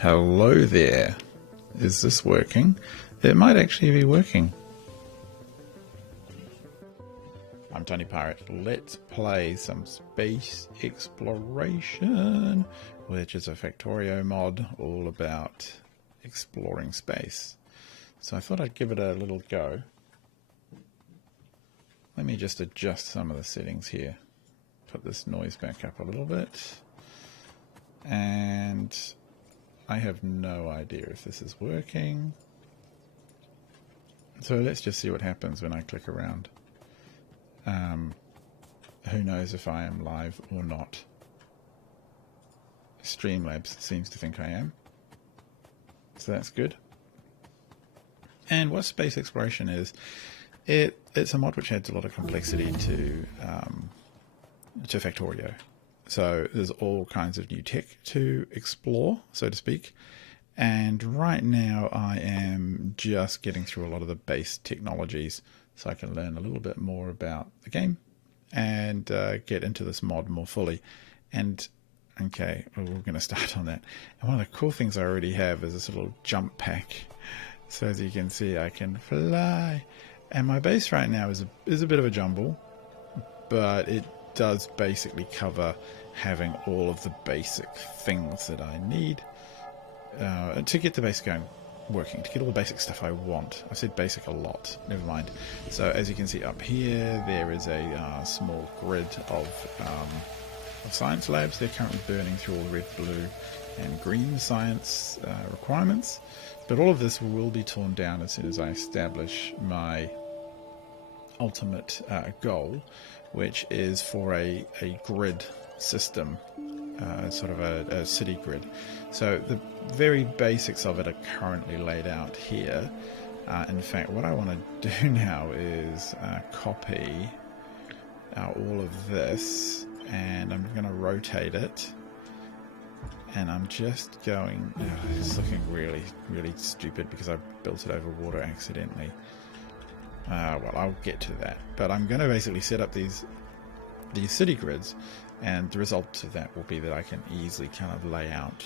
Hello there. Is this working? It might actually be working. I'm Tony Pirate. Let's play some space exploration, which is a Factorio mod all about exploring space. So I thought I'd give it a little go. Let me just adjust some of the settings here. Put this noise back up a little bit. And I have no idea if this is working. So let's just see what happens when I click around. Who knows if I am live or not. Streamlabs seems to think I am. So that's good. And what space exploration is, it's a mod which adds a lot of complexity to Factorio. So there's all kinds of new tech to explore, so to speak. And right now I am just getting through a lot of the base technologies so I can learn a little bit more about the game and get into this mod more fully. And okay, well, we're going to start on that. And one of the cool things I already have is this little jump pack. So as you can see, I can fly. And my base right now is a bit of a jumble, but it does basically cover having all of the basic things that I need to get the base going, working, to get all the basic stuff I want. I said basic a lot, never mind. So as you can see up here, there is a small grid of science labs. They're currently burning through all the red, blue and green science requirements, but all of this will be torn down as soon as I establish my ultimate goal, which is for a grid system, sort of a city grid. So the very basics of it are currently laid out here. In fact, what I want to do now is copy all of this, and I'm going to rotate it, and I'm just going, it's looking really, really stupid because I built it over water accidentally. Well, I'll get to that, but I'm going to basically set up these city grids, and the result of that will be that I can easily kind of lay out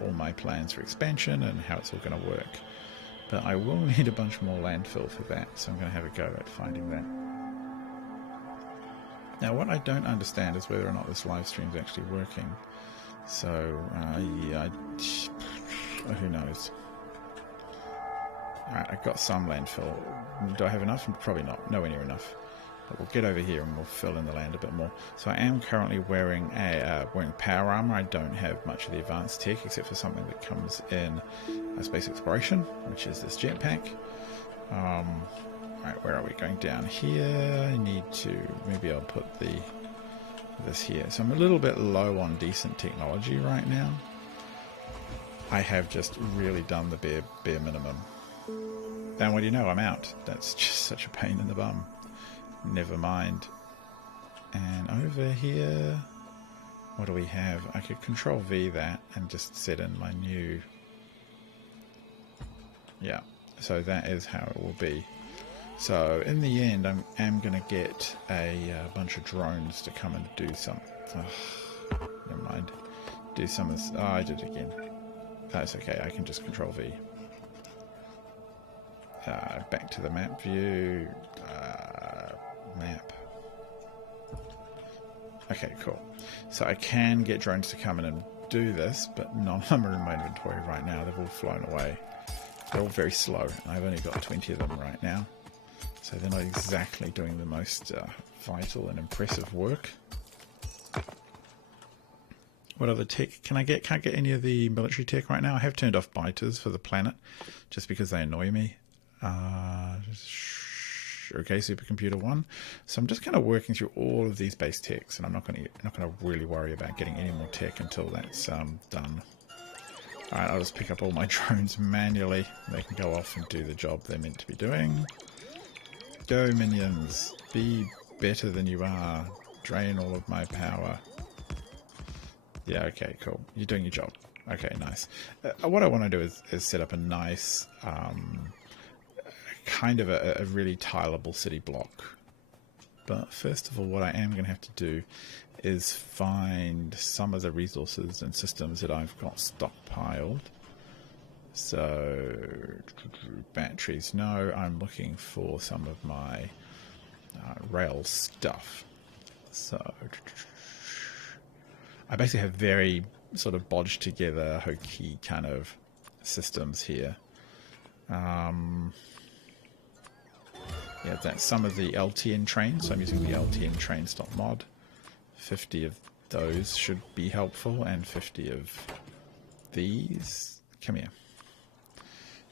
all my plans for expansion and how it's all going to work. But I will need a bunch more landfill for that, so I'm going to have a go at finding that. Now, what I don't understand is whether or not this live stream is actually working. So, yeah, who knows? Alright, I've got some landfill. Do I have enough? Probably not. Nowhere near enough. But we'll get over here and we'll fill in the land a bit more. So I am currently wearing power armor. I don't have much of the advanced tech except for something that comes in space exploration, which is this jetpack. Alright, where are we? Going down here. I need to, maybe I'll put this here. So I'm a little bit low on decent technology right now. I have just really done the bare minimum. And what do you know, I'm out. That's just such a pain in the bum. Never mind. And over here, what do we have? I could control V that and just set in my new... Yeah, so that is how it will be. So in the end, I am going to get a bunch of drones to come and do some... Oh, never mind. Do some of this... Oh, I did it again. That's okay, I can just control V. Back to the map view. Map. Okay, cool. So I can get drones to come in and do this, but none of them are in my inventory right now. They've all flown away. They're all very slow. I've only got 20 of them right now. So they're not exactly doing the most vital and impressive work. What other tech can I get? Can't get any of the military tech right now. I have turned off biters for the planet just because they annoy me. Okay, supercomputer 1. So I'm just kind of working through all of these base techs, and I'm not going to really worry about getting any more tech until that's done. All right, I'll just pick up all my drones manually. They can go off and do the job they're meant to be doing. Go, minions! Be better than you are. Drain all of my power. Yeah, okay, cool. You're doing your job. Okay, nice. What I want to do is set up a nice, kind of a really tileable city block. But first of all, what I am going to have to do is find some of the resources and systems that I've got stockpiled So batteries, no. I'm looking for some of my rail stuff. So I basically have very sort of bodged together, hokey kind of systems here. Yeah, that's some of the LTN trains. So I'm using the LTN train stock mod. 50 of those should be helpful, and 50 of these. Come here.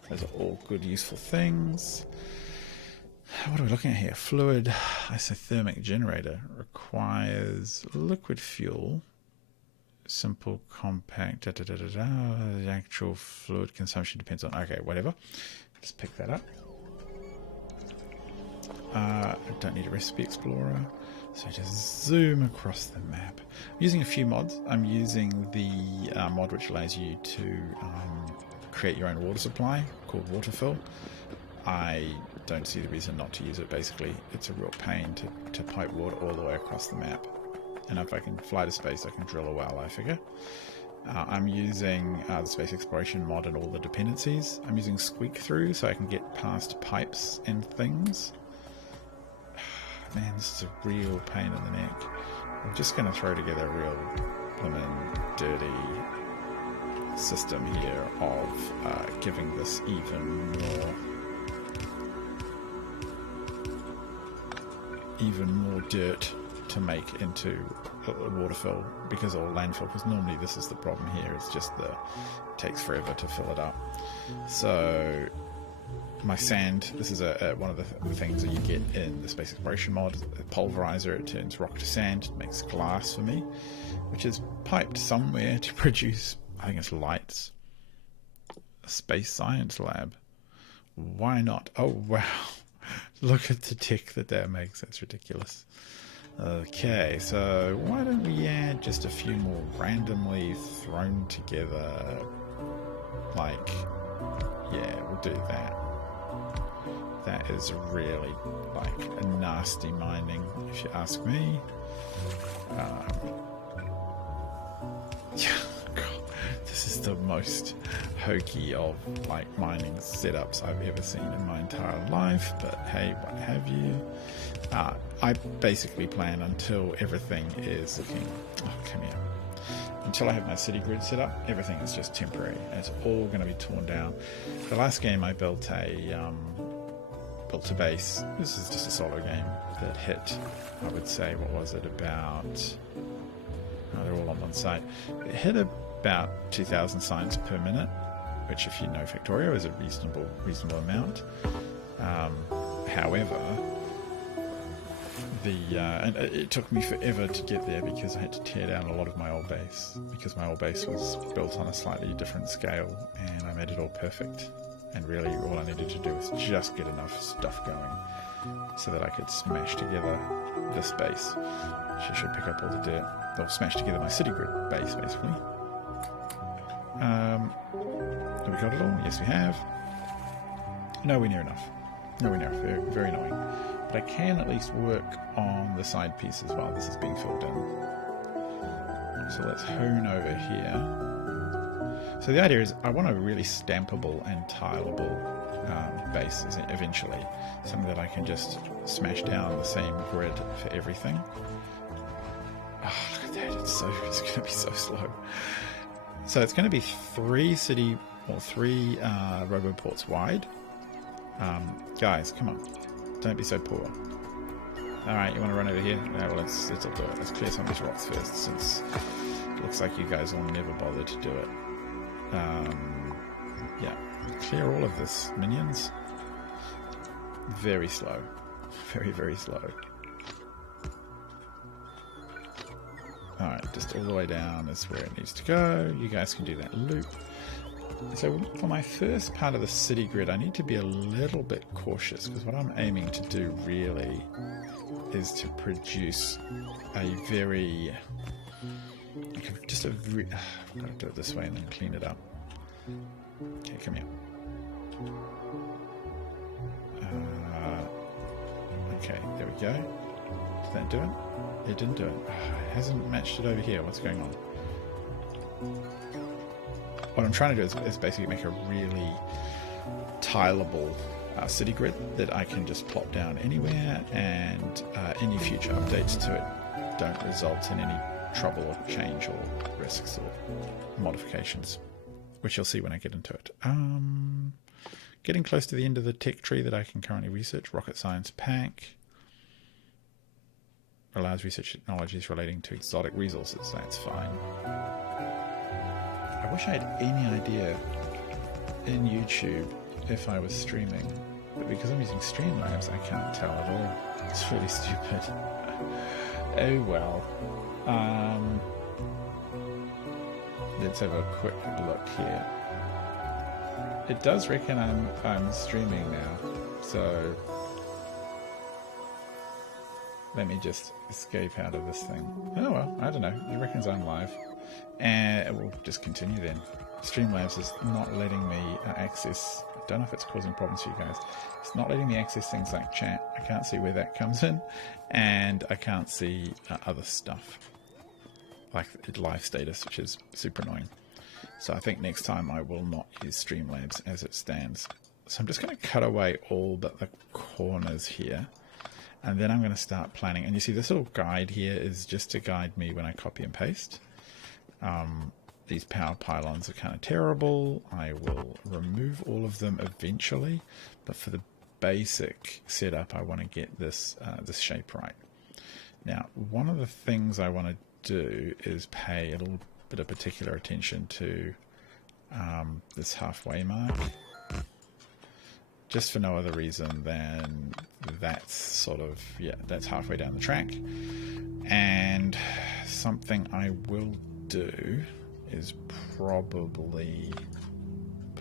Those are all good, useful things. What are we looking at here? Fluid isothermic generator requires liquid fuel. Simple, compact, The actual fluid consumption depends on... Okay, whatever. Just pick that up. I don't need a recipe explorer. So I just zoom across the map. I'm using a few mods. I'm using the mod which allows you to create your own water supply called Waterfill. I don't see the reason not to use it. Basically, it's a real pain to pipe water all the way across the map. And if I can fly to space, I can drill a well, I figure. I'm using the space exploration mod and all the dependencies. I'm using squeak through so I can get past pipes and things. Man, this is a real pain in the neck. I'm just going to throw together a real blimmin' dirty system here of giving this even more dirt to make into a waterfill, because or landfill, because normally this is the problem here. It's just it takes forever to fill it up. So my sand, this is one of the things that you get in the space exploration mod, a pulverizer. It turns rock to sand, it makes glass for me, which is piped somewhere to produce, I think it's lights. A space science lab. Why not? Oh wow, look at the tick that makes. That's ridiculous. Okay, so why don't we add just a few more randomly thrown together, like, yeah, we'll do that. That is really like a nasty mining, if you ask me. Yeah, God, this is the most hokey of like mining setups I've ever seen in my entire life, but hey, what have you. I basically plan until everything is looking... Oh, come here. Until I have my city grid set up, everything is just temporary. And it's all going to be torn down. The last game I built a base. This is just a solo game that hit, I would say, what was it, about... Oh, they're all on one site. It hit about 2,000 signs per minute, which, if you know Factorio, is a reasonable amount. However... and it took me forever to get there because I had to tear down a lot of my old base, because my old base was built on a slightly different scale, and I made it all perfect. And really all I needed to do was just get enough stuff going so that I could smash together this base, which should pick up all the dirt, or smash together my city grid base basically. Have we got it all? Yes, we have. Nowhere near enough. Nowhere near enough. Very, very annoying. But I can at least work on the side pieces while this is being filled in. So let's hone over here. So the idea is I want a really stampable and tileable base eventually. Something that I can just smash down the same grid for everything. Oh, look at that. It's going to be so slow. So it's going to be 3 roboports wide. Guys, come on. Don't be so poor. Alright, you want to run over here? No, well, let's all do it. Let's clear some of these rocks first, since it looks like you guys will never bother to do it. Yeah, clear all of this, minions. Very slow. Very, very slow. Alright, just all the way down is where it needs to go. You guys can do that loop. So for my first part of the city grid, I need to be a little bit cautious, because what I'm aiming to do really is to produce a very... I've got to do it this way and then clean it up. Okay, come here. Okay, there we go. Did that do it? It didn't do it. It hasn't matched it over here. What's going on? what I'm trying to do is basically make a really tileable city grid that I can just plop down anywhere, and any future updates to it don't result in any trouble or change or risks or modifications, which you'll see when I get into it. Getting close to the end of the tech tree that I can currently research. Rocket Science Pack allows research technologies relating to exotic resources. That's fine. I wish I had any idea in YouTube if I was streaming, but because I'm using Streamlabs, I can't tell at all. It's really stupid. Oh well. Let's have a quick look here. It does reckon I'm streaming now, so let me just escape out of this thing. Oh well, I don't know. It reckons I'm live, and we'll just continue then. Streamlabs is not letting me access. I don't know if it's causing problems for you guys. It's not letting me access things like chat. I can't see where that comes in, and I can't see other stuff like live status, which is super annoying. So I think next time I will not use Streamlabs as it stands. So I'm just going to cut away all but the corners here, and then I'm going to start planning. And you see this little guide here is just to guide me when I copy and paste. These power pylons are kind of terrible. I will remove all of them eventually, but for the basic setup I want to get this this shape right. Now one of the things I want to do is pay a little bit of particular attention to this halfway mark, just for no other reason than that's sort of, yeah, that's halfway down the track. And something I will do is probably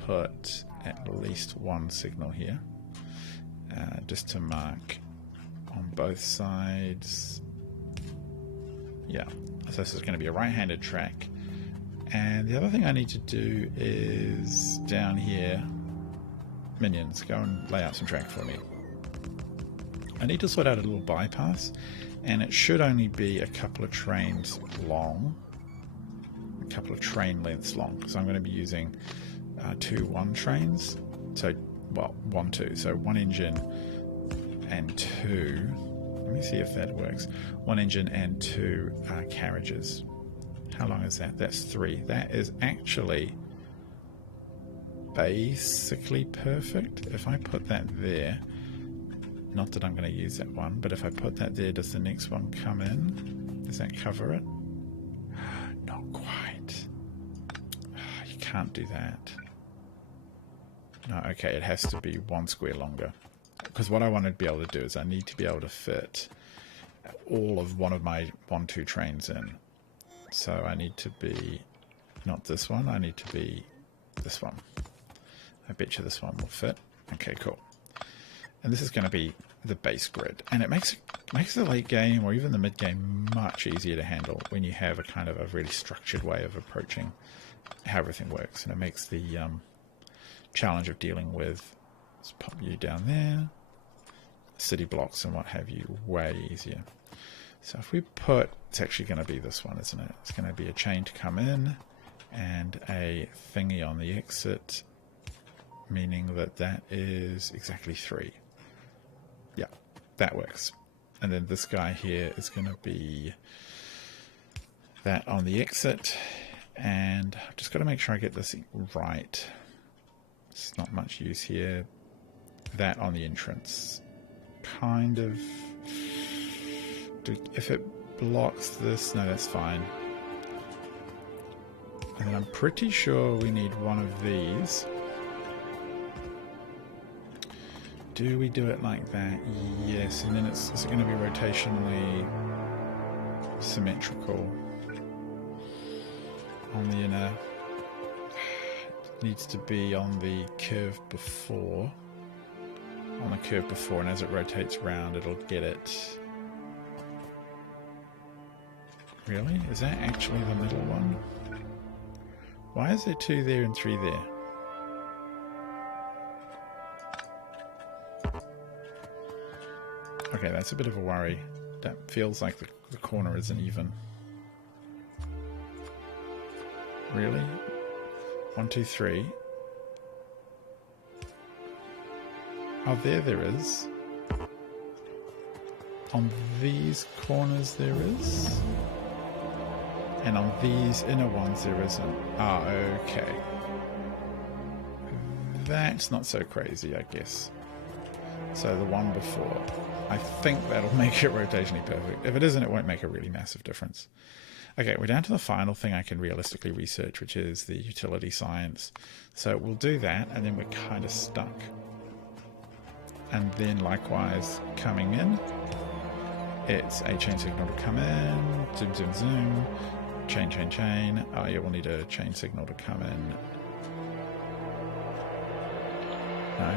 put at least one signal here, just to mark on both sides. Yeah, so this is going to be a right-handed track. And the other thing I need to do is down here, minions, go and lay out some track for me. I need to sort out a little bypass, and it should only be a couple of trains long, a couple of train lengths long, because I'm going to be using 2 1 trains. So, well, 1 2, so 1 engine and 2. Let me see if that works. 1 engine and 2 carriages. How long is that? That's 3. That is actually basically perfect. If I put that there, not that I'm going to use that one, but if I put that there, does the next one come in? Does that cover it? Not quite. You can't do that. No, okay, it has to be 1 square longer. Because what I want to be able to do is I need to be able to fit all of one of my 1 2 trains in. So I need to be not this one, I need to be this one. I bet you this one will fit. Okay, cool. And this is going to be the base grid, and it makes the late game or even the mid game much easier to handle when you have a kind of a really structured way of approaching how everything works, and it makes the challenge of dealing with, let's pop you down there, city blocks and what have you, way easier. So if we put, it's actually going to be this one, isn't it? It's going to be a chain to come in and a thingy on the exit, meaning that that is exactly 3. Yeah, that works. And then this guy here is going to be that on the exit, and I've just got to make sure I get this right. It's not much use here. That on the entrance, kind of. If it blocks this, no, that's fine. And then I'm pretty sure we need one of these. Do we do it like that? Yes, and then it's going to be rotationally symmetrical on the inner. It needs to be on the curve before. On the curve before, and as it rotates around, it'll get it. Really? Is that actually the middle one? Why is there 2 there and 3 there? Okay, that's a bit of a worry. That feels like the corner isn't even. Really? 1, 2, 3. Oh, there is. On these corners there is. And on these inner ones there isn't. Ah, okay. That's not so crazy, I guess. So the one before. I think that'll make it rotationally perfect. If it isn't, it won't make a really massive difference. Okay, we're down to the final thing I can realistically research, which is the utility science. So we'll do that, and then we're kind of stuck. And then likewise, coming in, it's a chain signal to come in, zoom, zoom, zoom, chain, chain, chain. Oh yeah, we'll need a chain signal to come in. No,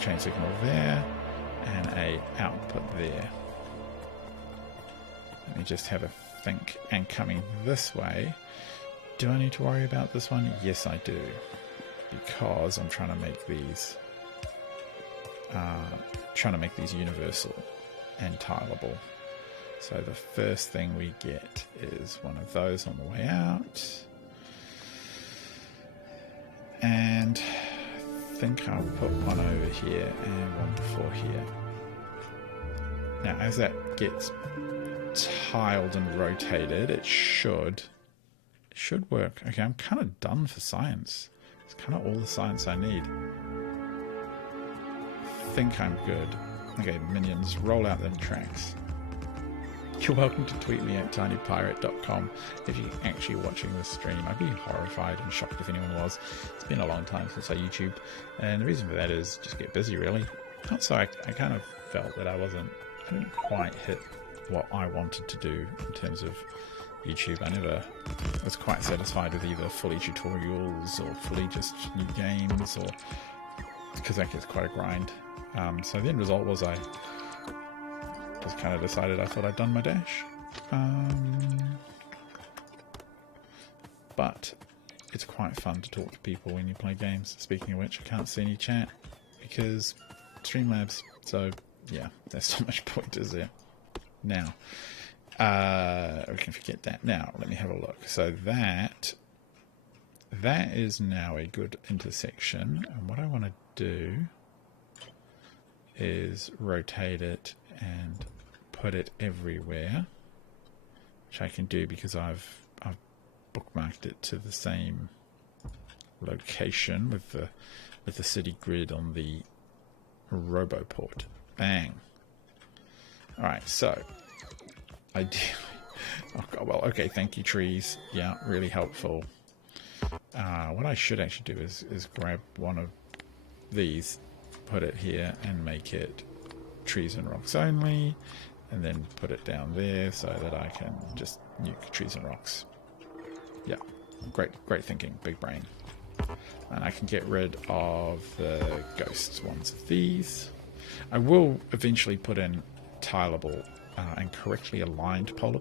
chain signal there, and a output there. Let me just have a think. And coming this way, do I need to worry about this one? Yes, I do, because I'm trying to make these universal and tileable. So the first thing we get is one of those on the way out, and I think I'll put one over here and one before here. Now as that gets tiled and rotated, it should work. Okay, I'm kind of done for science. It's kind of all the science I need. I think I'm good. Okay, minions, roll out them tracks. You're welcome to tweet me at tinypirate.com if you're actually watching this stream. I'd be horrified and shocked if anyone was. It's been a long time since I YouTubed, and the reason for that is just get busy, really. Also, I kind of felt that I didn't quite hit what I wanted to do in terms of YouTube. I never was quite satisfied with either fully tutorials or fully just new games, or because that gets quite a grind. So the end result was I just kind of decided I thought I'd done my dash. But it's quite fun to talk to people when you play games. Speaking of which, I can't see any chat because Streamlabs. So yeah, there's not much point, is there? Now, we can forget that. Now, let me have a look. So that is now a good intersection. And what I want to do is rotate it and put it everywhere, which I can do because I've bookmarked it to the same location with the city grid on the RoboPort. Bang. All right, so ideally, oh god, well, okay, thank you trees. Yeah, really helpful. What I should actually do is grab one of these, put it here, and make it trees and rocks only, and then put it down there so that I can just nuke trees and rocks. Yeah, great thinking, big brain. And I can get rid of the ghost ones of these. I will eventually put in tileable and correctly aligned power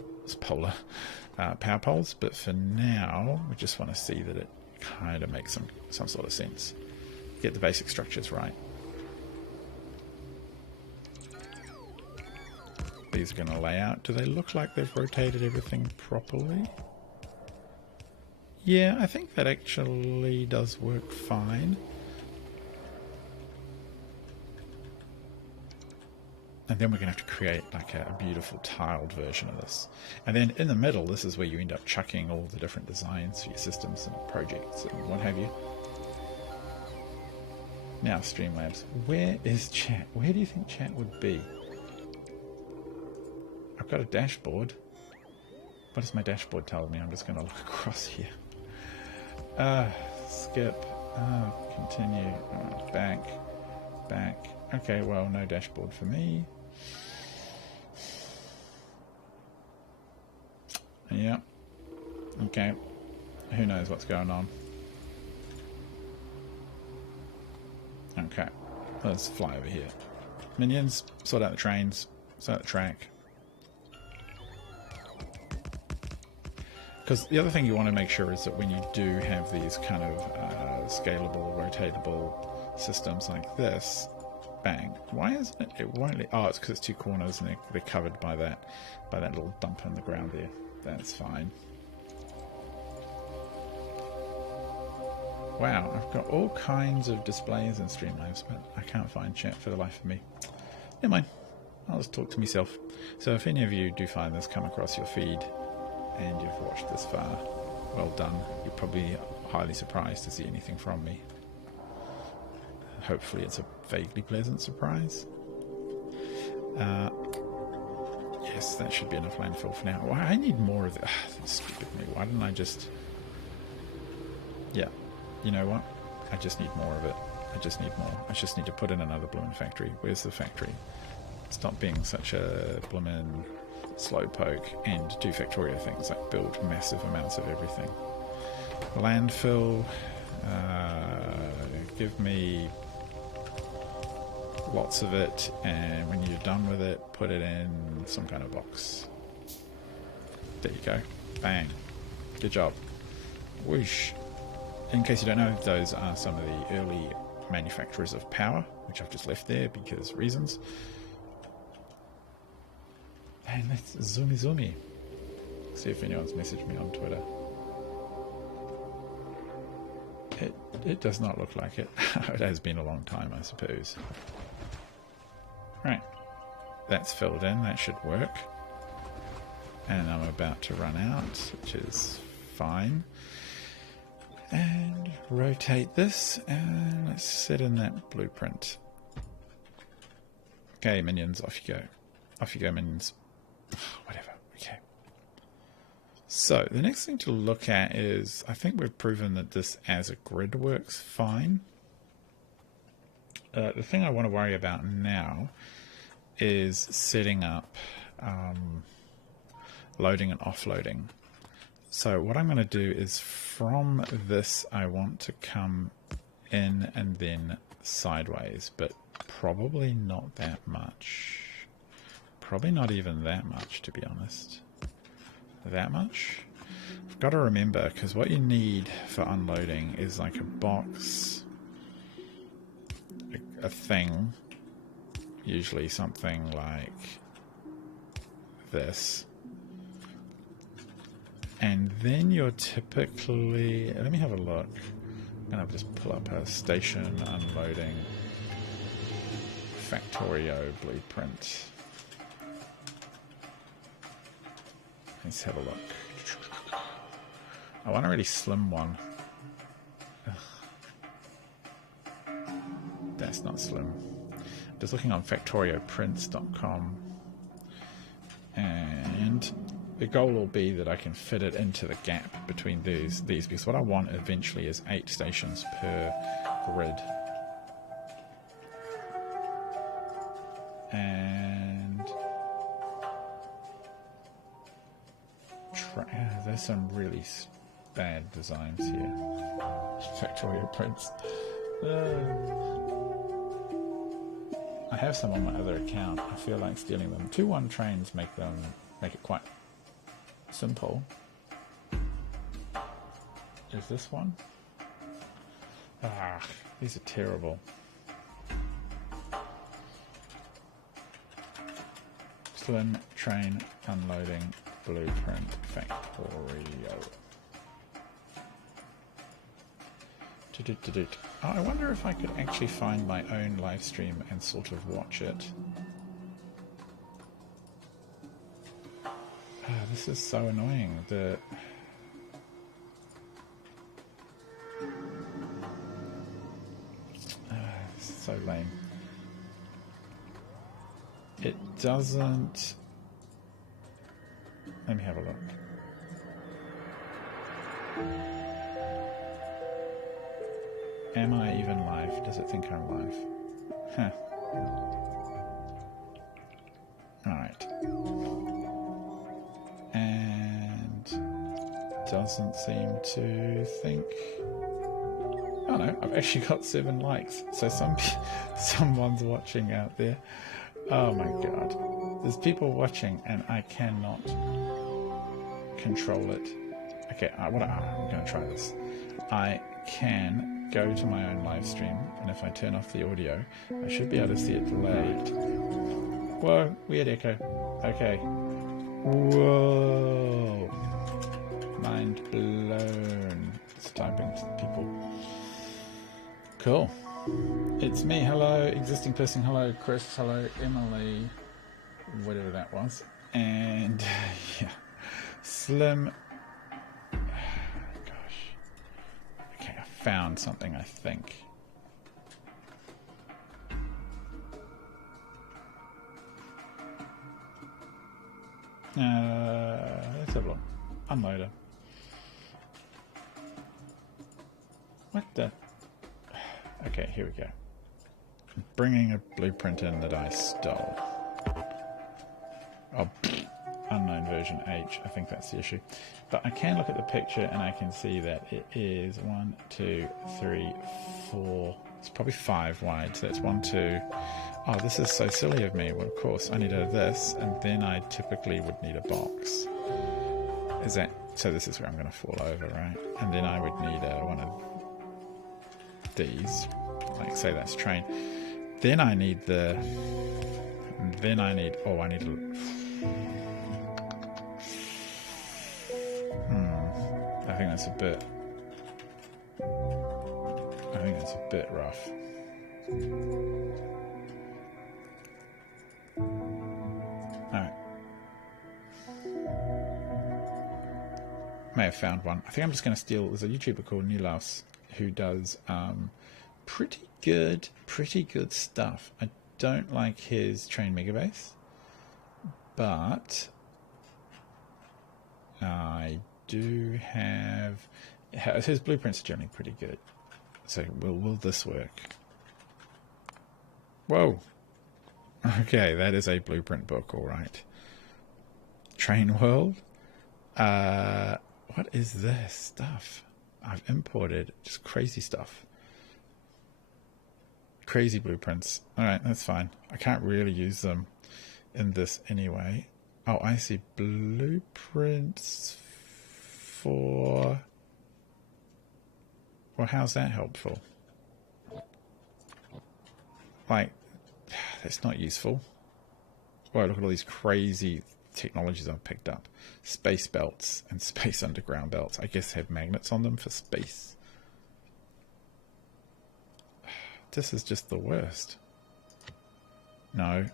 poles, but for now we just want to see that it kind of makes some sort of sense. Get the basic structures right. These are going to lay out. Do they look like they've rotated everything properly? Yeah, I think that actually does work fine. And then we're going to have to create like a beautiful tiled version of this. And then in the middle, this is where you end up chucking all the different designs for your systems and projects and what have you. Now, Streamlabs, where is chat? Where do you think chat would be? I've got a dashboard. What does my dashboard tell me? I'm just going to look across here. Skip. Continue. Back. Okay, well, no dashboard for me. Yeah. Okay. Who knows what's going on? Okay. Let's fly over here. Minions, sort out the trains, sort out the track. Because the other thing you want to make sure is that when you do have these kind of scalable, rotatable systems like this, bang. Why isn't it? It won't. Oh, it's because it's two corners and they're covered by that little dump in the ground there. That's fine. Wow, I've got all kinds of displays in Streamlabs, but I can't find chat for the life of me. Never mind, I'll just talk to myself. So if any of you do find this come across your feed and you've watched this far, well done. You're probably highly surprised to see anything from me. Hopefully it's a vaguely pleasant surprise. Yes, that should be enough landfill for now. Well, I need more of it. That's stupid me. Why didn't I just... Yeah, you know what? I just need more of it. I just need more. I just need to put in another bloomin' factory. Where's the factory? Stop being such a bloomin' slowpoke and do Factorio things like build massive amounts of everything. Landfill. Give me lots of it, and when you're done with it, put it in some kind of box. There you go. Bang. Good job. Whoosh. In case you don't know, those are some of the early manufacturers of power, which I've just left there because reasons. And let's zoomy. See if anyone's messaged me on Twitter. It does not look like it. It has been a long time, I suppose. Right. That's filled in. That should work. And I'm about to run out, which is fine. And rotate this, and let's set in that blueprint. Okay, minions, off you go. Off you go, minions. Whatever, okay. So, the next thing to look at is, I think we've proven that this as a grid works fine. The thing I want to worry about now is setting up loading and offloading. So what I'm going to do is from this I want to come in and then sideways, but probably not that much. Probably not even that much, to be honest. That much? I've got to remember, because what you need for unloading is like a box, a thing, usually something like this. And then you're typically, let me have a look. I'm going to just pull up a station unloading Factorio blueprint. Let's have a look. I want a really slim one. Ugh. That's not slim. Just looking on factorioprints.com, and the goal will be that I can fit it into the gap between these because what I want eventually is 8 stations per grid. And there's some really bad designs here. Factorio prints. I have some on my other account. I feel like stealing them. 2-1 trains make it quite simple. Is this one? Ah, these are terrible. Slim train unloading blueprint Factorio. Oh, I wonder if I could actually find my own live stream and sort of watch it. This is so annoying. This is so lame. It doesn't... Let me have a look. Am I even live? Does it think I'm live? Huh. Alright. And doesn't seem to think... Oh no, I've actually got 7 likes. So someone's watching out there. Oh my god. There's people watching and I cannot control it. Okay, I'm going to try this. I can go to my own live stream, and if I turn off the audio, I should be able to see it delayed. Whoa, weird echo. Okay. Whoa. Mind blown. It's typing to people. Cool. It's me. Hello, existing person. Hello, Chris. Hello, Emily. Whatever that was. And yeah, Slim. Gosh. Okay, I found something, I think. Let's have a look. Unloader. What the? Okay, here we go. Bringing a blueprint in that I stole. Oh, unknown version H. I think that's the issue. But I can look at the picture and I can see that it is 1, 2, 3, 4. It's probably 5 wide. So it's 1, 2. Oh, this is so silly of me. Well, of course, I need this, and then I typically would need a box. Is that so? This is where I'm going to fall over, right? And then I would need one of these. Like, say that's train. Then I need the. Then I need. Oh, I need. I think that's a bit. I think that's a bit rough. Alright. May have found one. I think I'm just going to steal. There's a YouTuber called Nilaus who does pretty good stuff. I don't like his train megabase, but I do have his blueprints are generally pretty good. So will this work? Whoa. Okay, that is a blueprint book, all right. Train World. What is this stuff? I've imported just crazy stuff. Crazy blueprints. All right, that's fine. I can't really use them in this anyway. Oh, I see blueprints for... Well, how's that helpful? Like, that's not useful. Well, look at all these crazy technologies I've picked up. Space belts and space underground belts. I guess have magnets on them for space. This is just the worst. No.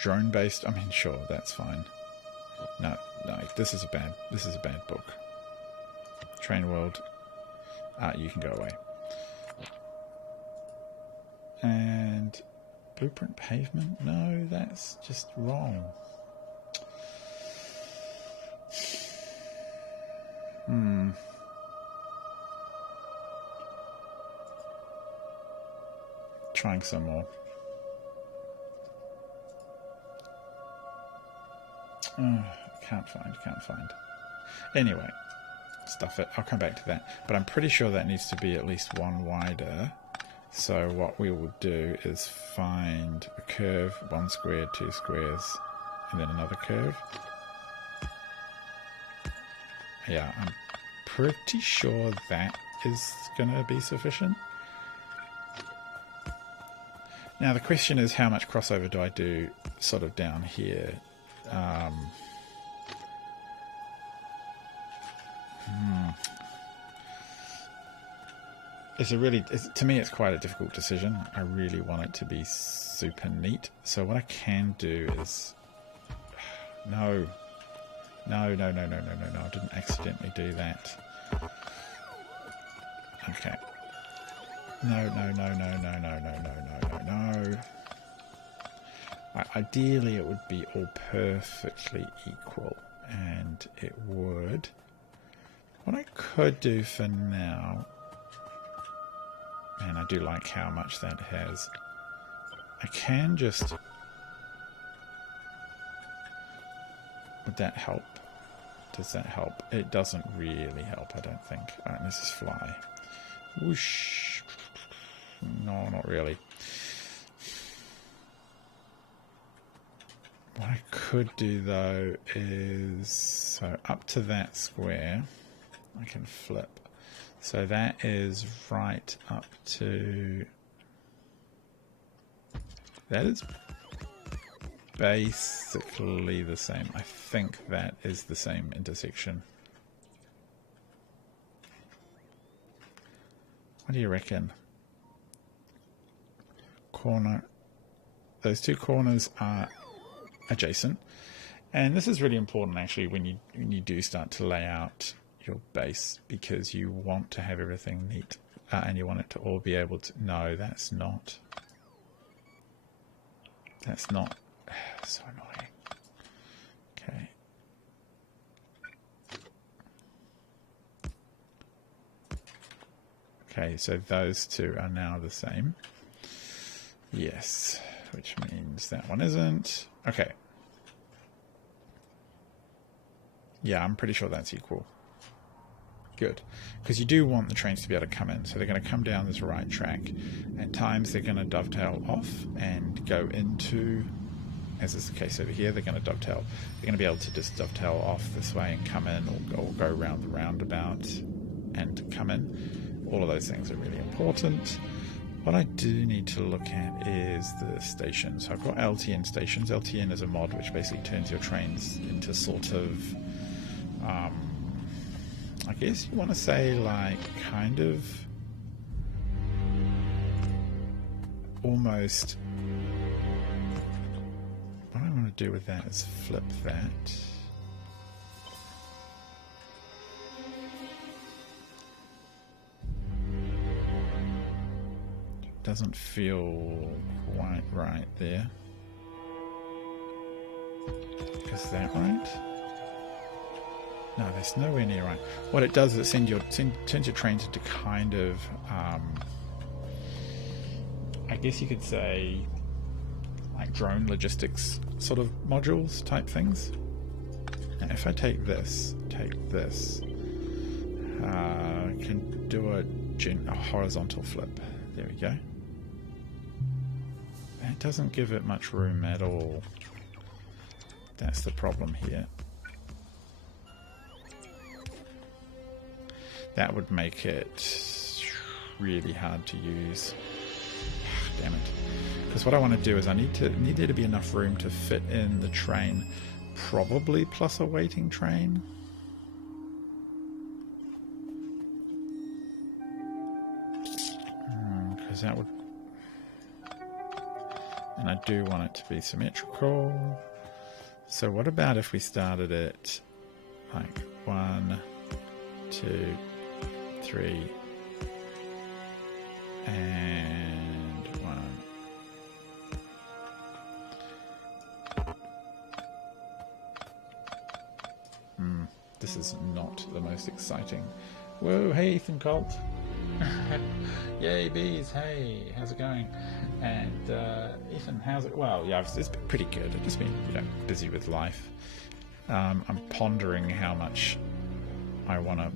Drone based, I mean, sure, that's fine. No, this is a bad book. Train World. You can go away. And blueprint pavement? No, that's just wrong. Trying some more. Can't find. Anyway, stuff it. I'll come back to that. But I'm pretty sure that needs to be at least one wider. So what we will do is find a curve, 1 square, 2 squares, and then another curve. Yeah, I'm pretty sure that is going to be sufficient. Now the question is, how much crossover do I do sort of down here? To me, it's quite a difficult decision. I really want it to be super neat. So what I can do is, no, I didn't accidentally do that. Okay. No. Ideally, it would be all perfectly equal, and it would. What I could do for now, and I do like how much that has, I can just... Would that help? Does that help? It doesn't really help, I don't think. Alright, let's just fly. Whoosh. No, not really. What I could do though is, so up to that square, I can flip. So that is right up to, that is basically the same. I think that is the same intersection. What do you reckon? Corner. Those two corners are adjacent. And this is really important actually when you do start to lay out your base, because you want to have everything neat and you want it to all be able to... No, that's not so annoying. Okay. Okay, so those two are now the same. Yes, which means that one isn't. Okay. Yeah, I'm pretty sure that's equal. Good. Because you do want the trains to be able to come in. So they're going to come down this right track. At times they're going to dovetail off and go into, as is the case over here, they're going to dovetail. They're going to be able to just dovetail off this way and come in, or go around the roundabout and come in. All of those things are really important. What I do need to look at is the stations. So I've got LTN stations. LTN is a mod which basically turns your trains into sort of, I guess you want to say like kind of almost, what I want to do with that is flip that. Doesn't feel quite right there. Is that right? No, that's nowhere near right. What it does is it turns your trains into kind of, I guess you could say, like drone logistics sort of modules type things. Now, if I take this, can do a horizontal flip. There we go. That doesn't give it much room at all. That's the problem here. That would make it really hard to use. Damn it. Because what I want to do is I need there to be enough room to fit in the train, probably plus a waiting train. Because that would... And I do want it to be symmetrical. So what about if we started it like 1, 2, 3, and 1. This is not the most exciting. Whoa, hey Ethan Colt. Yay bees, hey, how's it going? And Ethan, how's it? Well, yeah, it's been pretty good. I've just been, busy with life. I'm pondering how much I want to...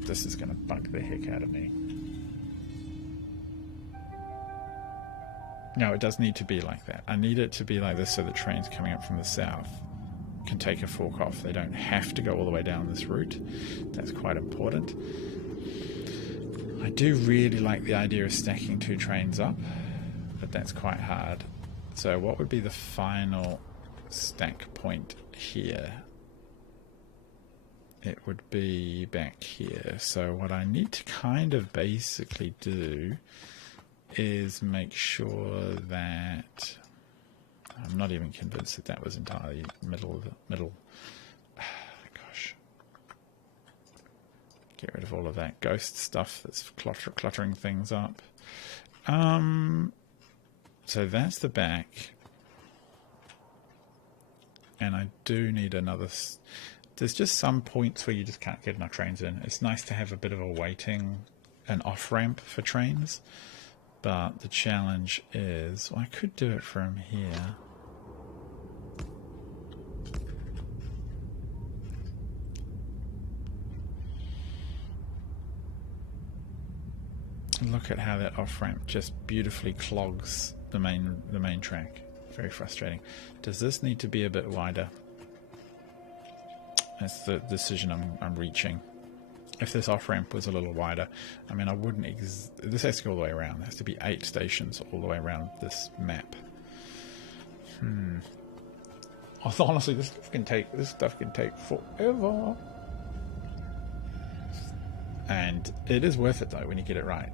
This is going to bug the heck out of me. No, it does need to be like that. I need it to be like this so the trains coming up from the south can take a fork off. They don't have to go all the way down this route. That's quite important. I do really like the idea of stacking 2 trains up, but that's quite hard. So what would be the final stack point here? It would be back here. So what I need to kind of basically do is make sure that... I'm not even convinced that that was entirely middle. Gosh. Get rid of all of that ghost stuff that's cluttering things up. So that's the back. And I do need another... There's just some points where you just can't get enough trains in. It's nice to have a bit of a waiting, an off-ramp for trains. But the challenge is... Well, I could do it from here. Look at how that off-ramp just beautifully clogs the main track. Very frustrating. Does this need to be a bit wider? That's the decision I'm reaching. If this off-ramp was a little wider, I mean, I wouldn't... This has to go all the way around. There has to be 8 stations all the way around this map. Honestly, this stuff can take forever. And it is worth it though when you get it right,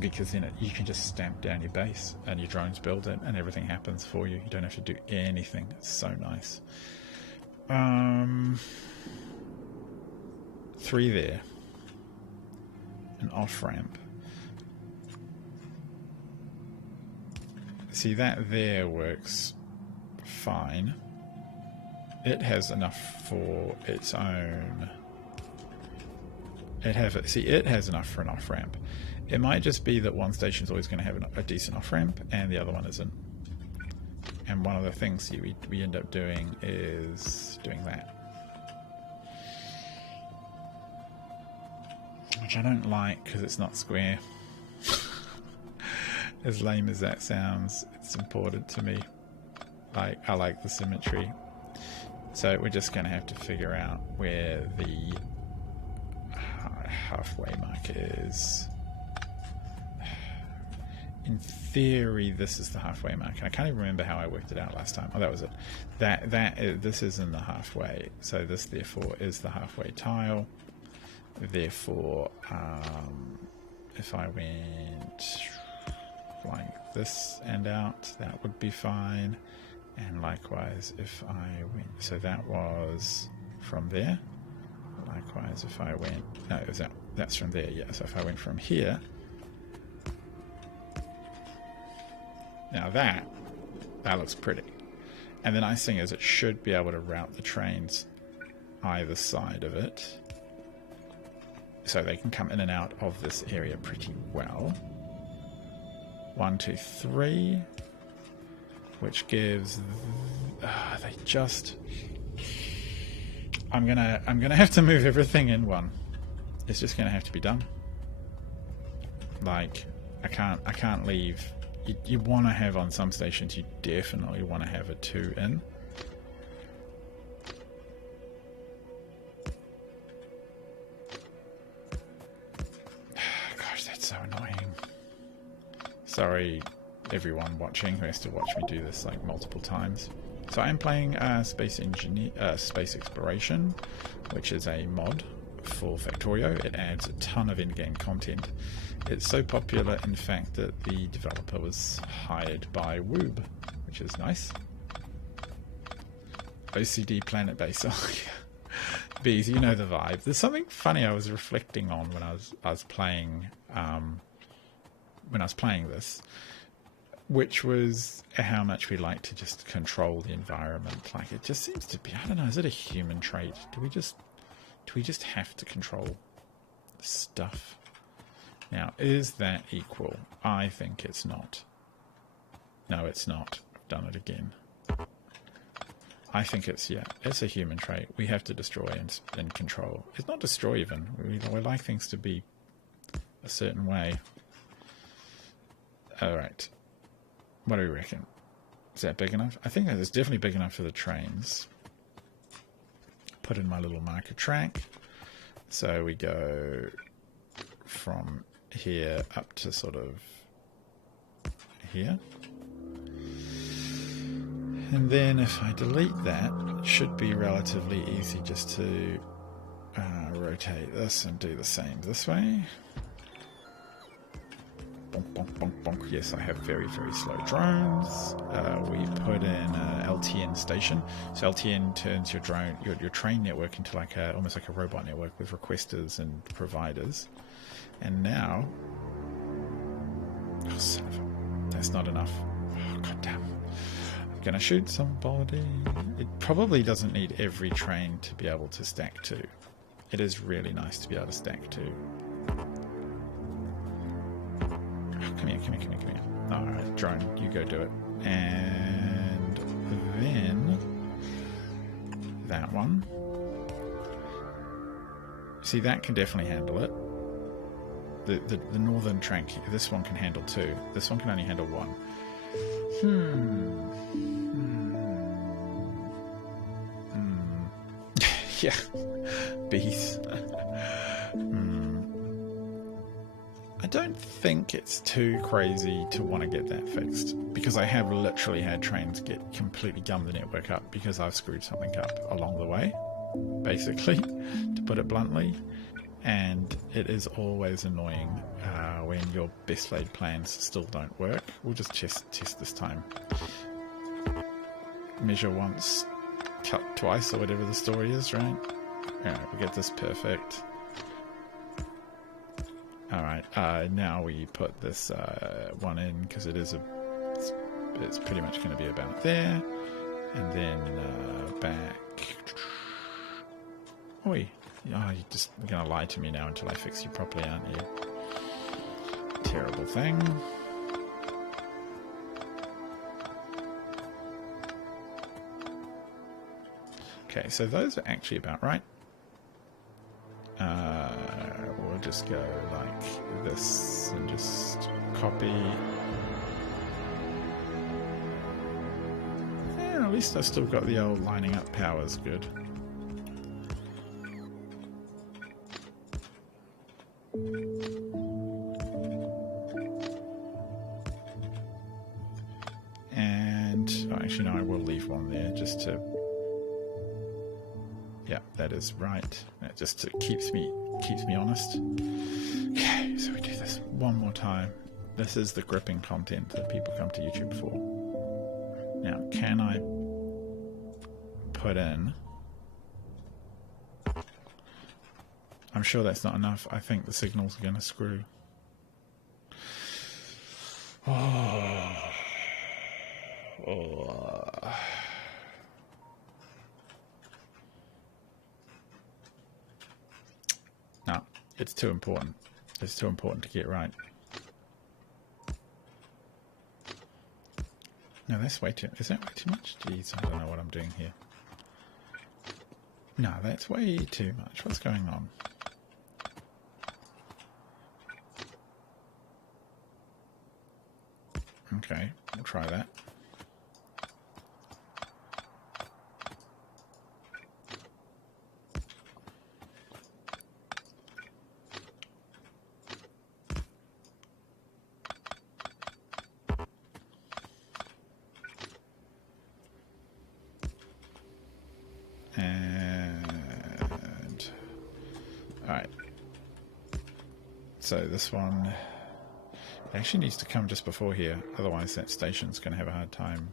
because then you can just stamp down your base and your drones build it and everything happens for you. You don't have to do anything. It's so nice. 3 there. An off ramp. See, that there works fine. It has enough for its own. It has enough for an off ramp. It might just be that one station's always going to have a decent off ramp and the other one isn't. And one of the things we end up doing is doing that, which I don't like because it's not square. As lame as that sounds, it's important to me. Like, I like the symmetry. So we're just going to have to figure out where the halfway mark is. In theory, this is the halfway mark. I can't even remember how I worked it out last time. Oh, that was it. This is in the halfway. So this, therefore, is the halfway tile. Therefore, if I went like this and out, that would be fine. And likewise, if I went, so that was from there. Likewise, if I went, no, it was that's from there, yeah. So if I went from here, now that looks pretty. And the nice thing is it should be able to route the trains either side of it, so they can come in and out of this area pretty well. 1, 2, 3, which gives they just. I'm gonna have to move everything in one. It's just gonna have to be done. Like, I can't leave. You want to have on some stations. You definitely want to have a 2 in. Gosh, that's so annoying. Sorry, everyone watching who has to watch me do this like multiple times. So I'm playing Space Exploration, which is a mod for Factorio. It adds a ton of in-game content. It's so popular, in fact, that the developer was hired by Woob, which is nice. OCD Planet Base. Oh, yeah. Bees, you know the vibe. There's something funny I was reflecting on when I was playing this, which was how much we like to just control the environment. Like, it just seems to be, I don't know, is it a human trait? Do we just have to control stuff? Now, is that equal? I think it's not. No, it's not. I've done it again. I think it's, yeah, it's a human trait. We have to destroy and control. It's not destroy even. We like things to be a certain way. Alright. What do we reckon? Is that big enough? I think that is definitely big enough for the trains. Put in my little marker track. So we go from here up to sort of here. And then if I delete that, it should be relatively easy just to rotate this and do the same this way. Bonk, bonk, bonk, bonk. Yes, I have very, very slow drones. We put in a LTN station. So LTN turns your drone, your train network into like almost like a robot network with requesters and providers. And now, oh, son of a, that's not enough. Oh, God damn. I'm gonna shoot somebody. It probably doesn't need every train to be able to stack to. It is really nice to be able to stack to. Come here, come here, come here, come here. Alright, drone, you go do it. And then that one. See, that can definitely handle it. The northern track, this one can handle 2. This one can only handle 1. Yeah. Bees. I don't think it's too crazy to want to get that fixed, because I have literally had trains get completely gum the network up because I've screwed something up along the way, basically, to put it bluntly. and it is always annoying when your best laid plans still don't work. We'll just test this time. Measure once, cut twice, or whatever the story is, right? Alright, we get this perfect. Alright, now we put this one in, because it's pretty much going to be about there. And then back. Oi. Oh, you're just going to lie to me now until I fix you properly, aren't you? Terrible thing. Okay, so those are actually about right. We'll just go like this and just copy. Yeah, at least I've still got the old lining up powers good. And oh, actually no, I will leave one there just to, yeah, that is right. That just keeps me honest. Okay, so we do this one more time. This is the gripping content that people come to YouTube for. Now, can I put in? I'm sure that's not enough. I think the signals are going to screw. Oh. No, it's too important. It's too important to get right. No, that's way too... Is that way too much? Jeez, I don't know what I'm doing here. No, that's way too much. What's going on? Okay, we'll try that. And alright, so this one actually needs to come just before here, otherwise that station's going to have a hard time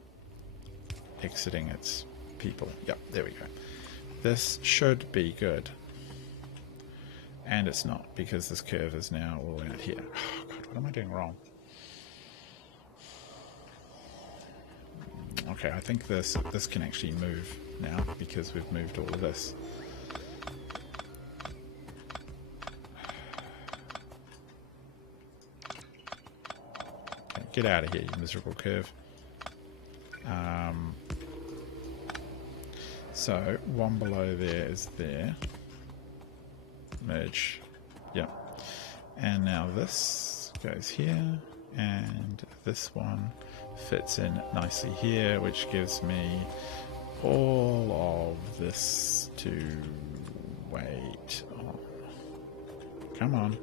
exiting its people. Yep, there we go. This should be good, and it's not, because this curve is now all out here. Oh god, what am I doing wrong? Okay, I think this can actually move now, because we've moved all of this. Okay, get out of here, you miserable curve. So one below there is there. Merge. Yep. And now this goes here, and this one fits in nicely here, which gives me all of this to wait on. Come on.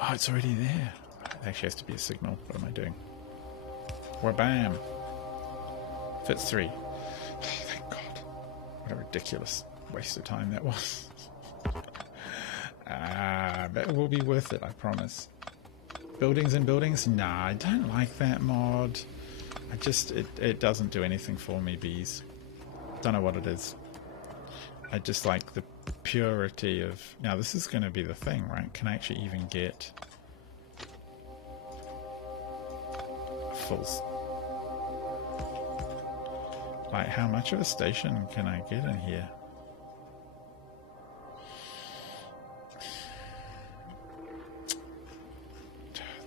Oh, it's already there. It actually has to be a signal. What am I doing? Wabam! Fits 3. Oh, thank God. What a ridiculous waste of time that was. But it will be worth it, I promise. Buildings and buildings? Nah, I don't like that mod. It doesn't do anything for me, bees. Don't know what it is. I just like the purity of... Now this is going to be the thing, right? Can I actually even get full... Like, how much of a station can I get in here?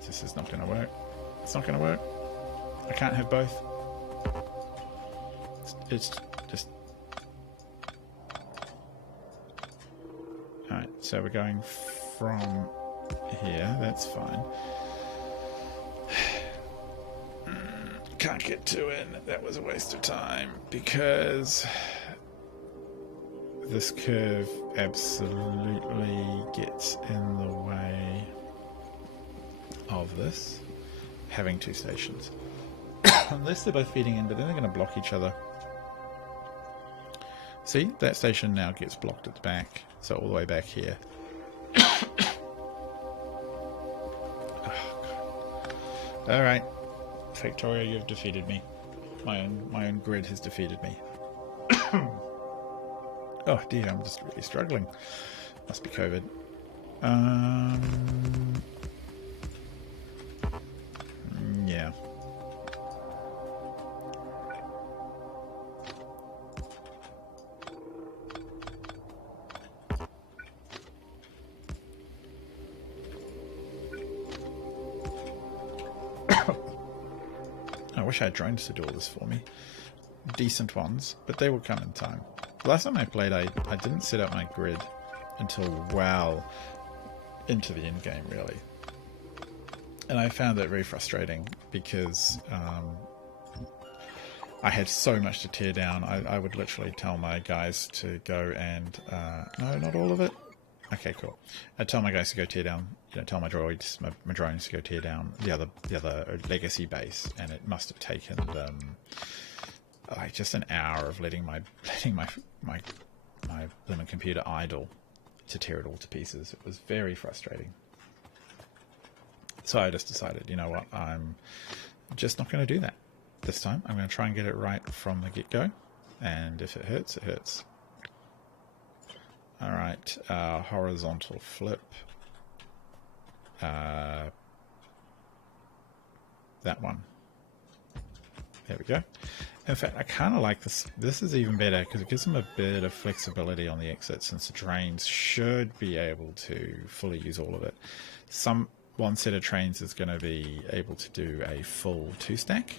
This is not going to work. It's not going to work. I can't have both. It's just... Alright, so we're going from here. That's fine. Can't get 2 in. That was a waste of time, because this curve absolutely gets in the way of this having 2 stations. Unless they're both feeding in, but then they're going to block each other. See, that station now gets blocked at the back, so all the way back here. Alright, Factorio, you've defeated me. My own grid has defeated me. Oh dear, I'm just really struggling. Must be COVID. Yeah. I wish I had drones to do all this for me. Decent ones, but they will come in time. The last time I played, I didn't set up my grid until well into the end game, really. And I found that very frustrating because I had so much to tear down. I would literally tell my guys to go and... no, not all of it. Okay, cool. I'd tell my guys to go tear down, tell my droids, my drones to go tear down the other legacy base, and it must have taken them like just an hour of letting my limit computer idle to tear it all to pieces. It was very frustrating. So I just decided, you know what, I'm just not going to do that this time. I'm going to try and get it right from the get-go, and if it hurts, it hurts. Alright, horizontal flip. That one. There we go. In fact, I kind of like this. This is even better because it gives them a bit of flexibility on the exit, since the trains should be able to fully use all of it. One set of trains is going to be able to do a full 2-stack,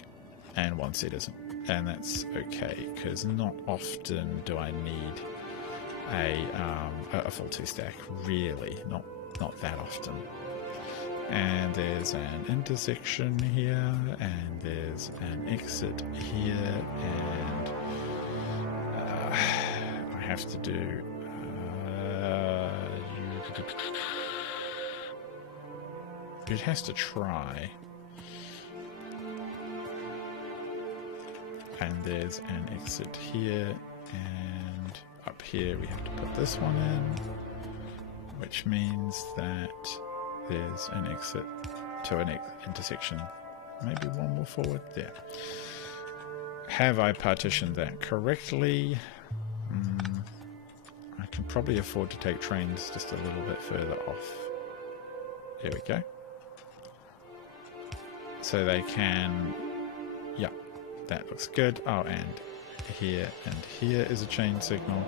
and one set isn't. And that's okay, because not often do I need a full 2-stack, really, not that often. And there's an intersection here, and there's an exit here, and I have to do it has to try, and there's an exit here, and up here we have to put this one in, which means that there's an exit to an intersection, maybe one more forward there. Have I partitioned that correctly? I can probably afford to take trains just a little bit further off. There we go. So they can, yeah, that looks good. Oh, and here is a chain signal,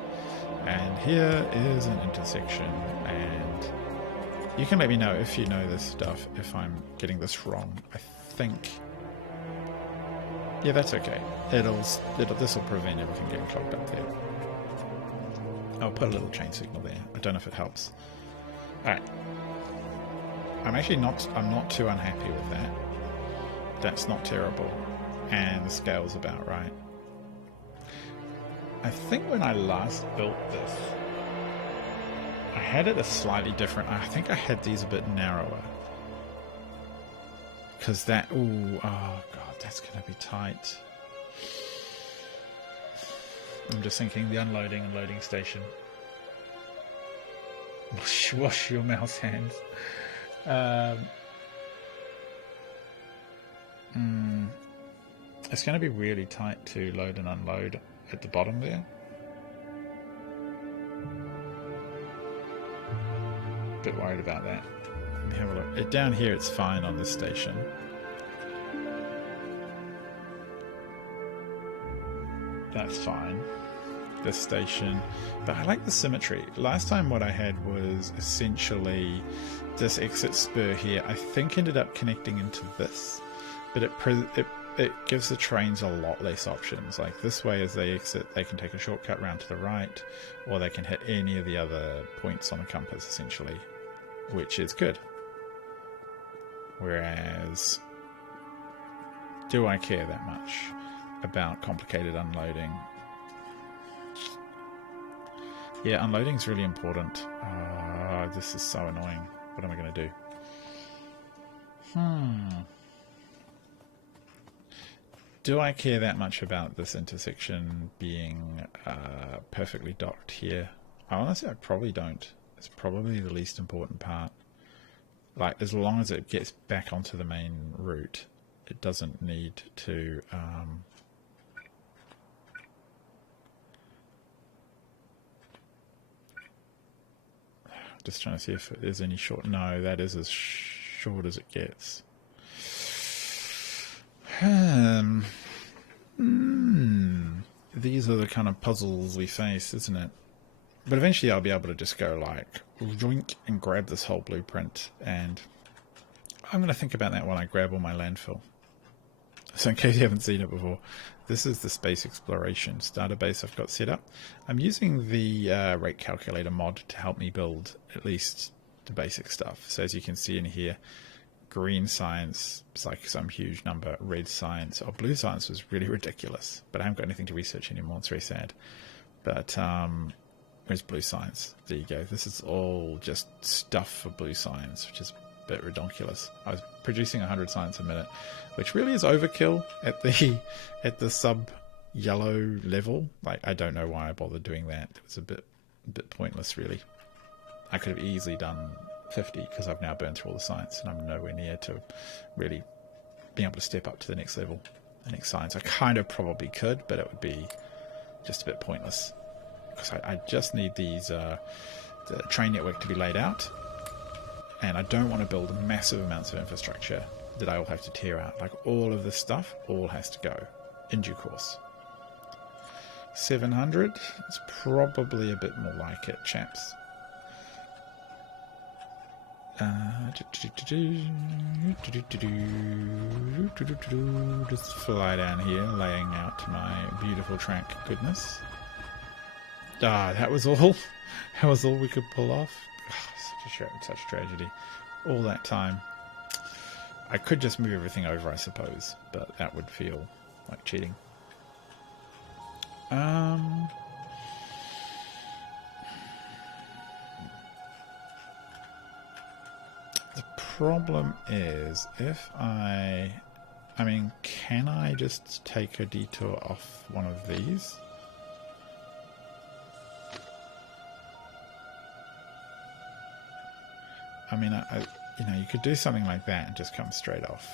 and here is an intersection, and you can let me know if you know this stuff, if I'm getting this wrong. I think, yeah, that's okay. This will prevent everything getting clogged up there. I'll put a little chain signal there. I don't know if it helps. Alright. I'm not too unhappy with that. That's not terrible. And the scale's about right. I think when I last built this, I had it a slightly different. I think I had these a bit narrower. Because that, oh god, that's going to be tight. I'm just thinking the unloading and loading station. Wash your mouse hands. It's going to be really tight to load and unload at the bottom there. Bit worried about that. Let me have a look. Down here it's fine on this station. That's fine. This station. But I like the symmetry. Last time what I had was essentially this exit spur here. I think ended up connecting into this. But it gives the trains a lot less options. Like this way, as they exit, they can take a shortcut round to the right, or they can hit any of the other points on the compass, essentially, which is good. Whereas, do I care that much about complicated unloading? Yeah, unloading is really important. This is so annoying. What am I going to do? Do I care that much about this intersection being perfectly docked here. Honestly, I probably don't. It's probably the least important part. Like, as long as it gets back onto the main route, it doesn't need to... just trying to see if there's any short... No, that is as short as it gets. These are the kind of puzzles we face, isn't it? But eventually I'll be able to just go like, joink, and grab this whole blueprint, and I'm going to think about that while I grab all my landfill. So in case you haven't seen it before, this is the space exploration starter base I've got set up. I'm using the rate calculator mod to help me build at least the basic stuff. So as you can see in here, green science is like some huge number, red science, or blue science was really ridiculous, but I haven't got anything to research anymore. It's very sad. But where's blue science? There you go. This is all just stuff for blue science, which is a bit ridiculous. I was producing 100 science a minute, which really is overkill at the sub yellow level. Like, I don't know why I bothered doing that. It was a bit pointless, really. I could have easily done 50 because I've now burned through all the science and I'm nowhere near to really being able to step up to the next level, the next science. I kind of probably could, but it would be just a bit pointless because I just need these the train network to be laid out, and I don't want to build massive amounts of infrastructure that I will have to tear out. Like, all of this stuff all has to go in due course. 700, it's probably a bit more like it, chaps. Just fly down here, laying out my beautiful track goodness. That was all. That was all we could pull off. Such a tragedy. All that time. I could just move everything over, I suppose, but that would feel like cheating. The problem is, if I mean, can I just take a detour off one of these? I mean, you know, you could do something like that and just come straight off.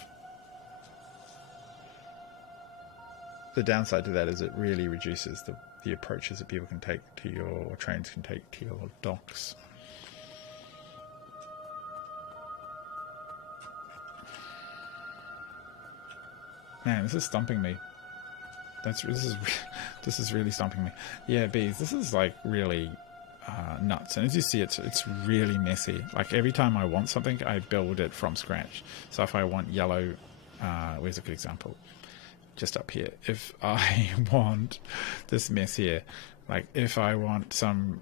The downside to that is it really reduces the approaches that people can take to your, or trains can take to your docks. Man, this is stumping me. This is really stumping me. Yeah, bees. This is like really nuts. And as you see, it's really messy. Like, every time I want something, I build it from scratch. So if I want yellow, where's a good example? Just up here. If I want this mess here, like if I want some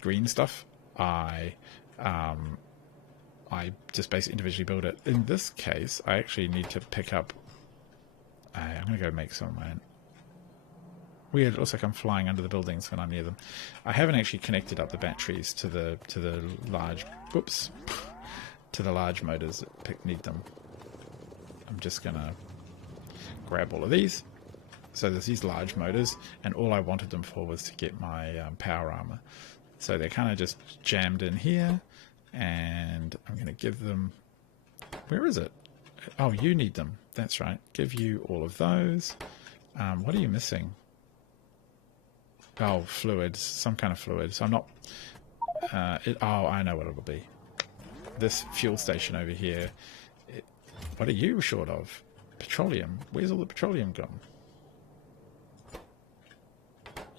green stuff, I just basically individually build it. In this case, I actually need to pick up. I'm gonna go make some. Weird. It looks like I'm flying under the buildings when I'm near them. I haven't actually connected up the batteries to the large. Whoops. To the large motors that need them. I'm just gonna grab all of these. So there's these large motors, and all I wanted them for was to get my power armor. So they're kind of just jammed in here, and I'm going to give them... Where is it? Oh, you need them. That's right. Give you all of those. What are you missing? Oh, fluids. Some kind of fluid. So I'm not... oh, I know what it'll be. This fuel station over here. What are you short of? Petroleum. Where's all the petroleum gone?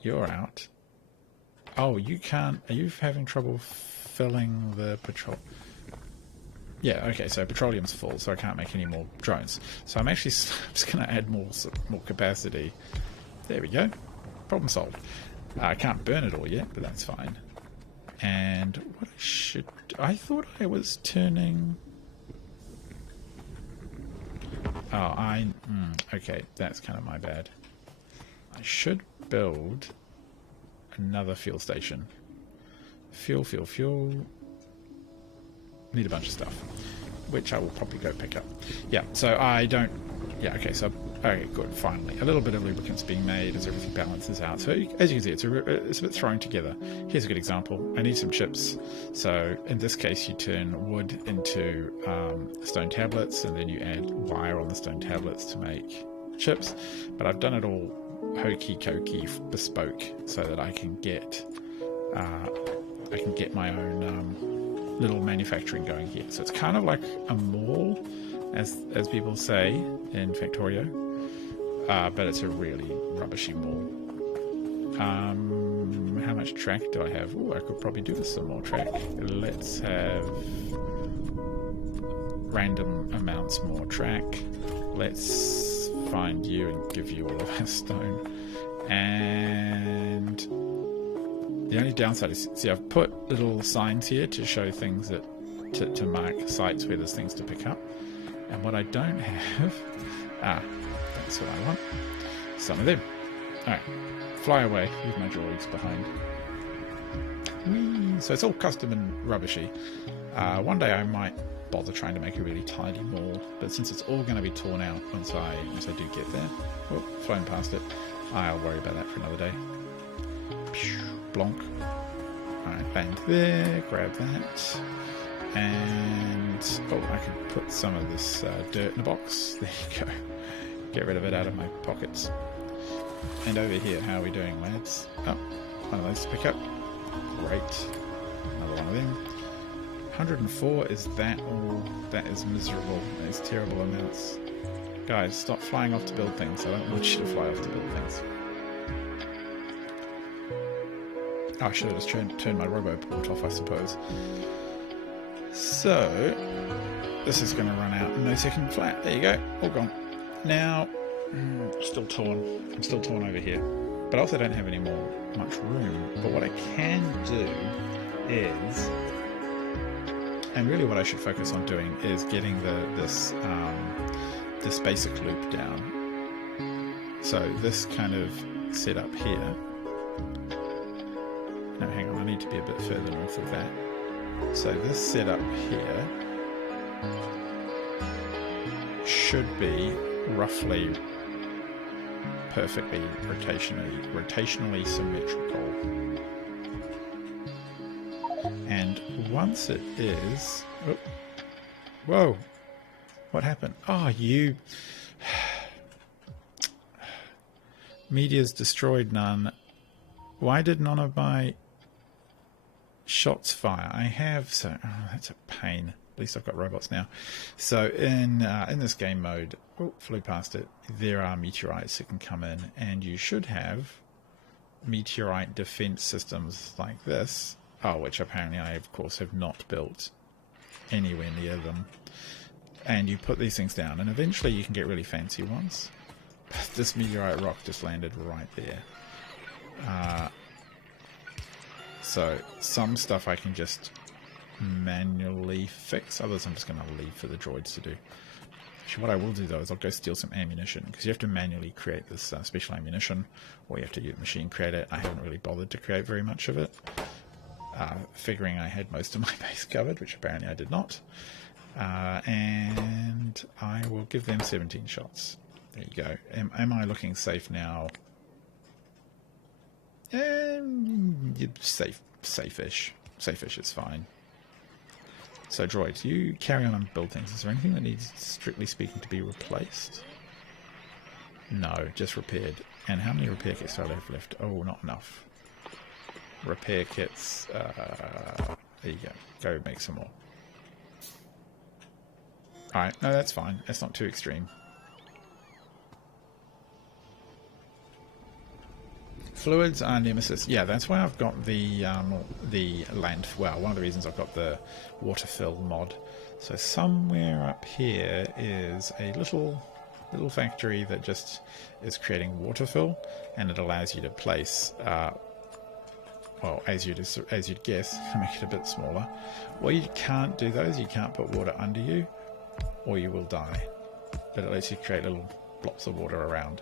You're out. Oh, you can't... Are you having trouble filling the petrol? Yeah, okay, so petroleum's full, so I can't make any more drones. So I'm actually just going to add more capacity. There we go. Problem solved. I can't burn it all yet, but that's fine. And what I should... I thought I was turning... Oh, okay, that's kind of my bad. I should build another fuel station. Fuel. Need a bunch of stuff, which I will probably go pick up. Yeah, so I don't... Yeah, okay, so Okay, good, finally. A little bit of lubricant's being made as everything balances out. So as you can see, it's a bit thrown together. Here's a good example. I need some chips. So in this case, you turn wood into stone tablets, and then you add wire on the stone tablets to make chips. But I've done it all hokey-cokey bespoke so that I can get my own little manufacturing going here. So it's kind of like a mall, as people say in Factorio. But it's a really rubbishy mall. How much track do I have? Oh, I could probably do with some more track. Let's have random amounts more track. Let's find you and give you all of our stone. And the only downside is, see, I've put little signs here to show things that to mark sites where there's things to pick up. And what I don't have, that's what I want. Some of them. Alright, fly away, leave my droids behind. Whee! So it's all custom and rubbishy. One day I might bother trying to make a really tidy mall, but since it's all going to be torn out once I do get there, oh, flown past it, I'll worry about that for another day. Blonk. Alright, land there, grab that. And oh, I can put some of this dirt in a box. There you go. Get rid of it out of my pockets. And over here, how are we doing, lads? Oh, one of those to pick up. Great. Another one of them. 104, is that all? That is miserable. That is terrible amounts. Guys, stop flying off to build things. I don't want you to fly off to build things. Oh, I should have just turned my roboport off, I suppose. So, this is going to run out in no second flat. There you go, all gone. Now, still torn. I'm still torn over here. But I also don't have any much room. But what I can do is, and really what I should focus on doing is getting this basic loop down. So this kind of setup here. No, hang on, I need to be a bit further north of that. So this setup here should be roughly perfectly rotationally symmetrical. And once it is, oh, whoa, what happened? Oh, you meteors destroyed none. Why did none of my shots fire? I have, so oh, that's a pain. At least I've got robots now. So in this game mode, oh, flew past it, there are meteorites that can come in, and you should have meteorite defense systems like this, which apparently I of course have not built anywhere near them. And you put these things down, and eventually you can get really fancy ones. But this meteorite rock just landed right there. So some stuff I can just manually fix, others I'm just going to leave for the droids to do. Actually, what I will do though is I'll go steal some ammunition, because you have to manually create this special ammunition, or you have to use machine create it. I haven't really bothered to create very much of it, figuring I had most of my base covered, which apparently I did not. And I will give them 17 shots. There you go. Am I looking safe now? Safe-ish. Safe-ish is fine. So droids, you carry on and build things. Is there anything that needs, strictly speaking, to be replaced? No, just repaired. And how many repair kits do I have left? Oh, not enough. Repair kits. There you go. Go make some more. Alright, no, that's fine. That's not too extreme. Fluids are nemesis. Yeah, that's why I've got the land. Well, one of the reasons I've got the water fill mod. So somewhere up here is a little factory that just is creating water fill, and it allows you to place, well, as you'd guess, make it a bit smaller. Well, you can't do those. You can't put water under you, or you will die. But it lets you create little blobs of water around.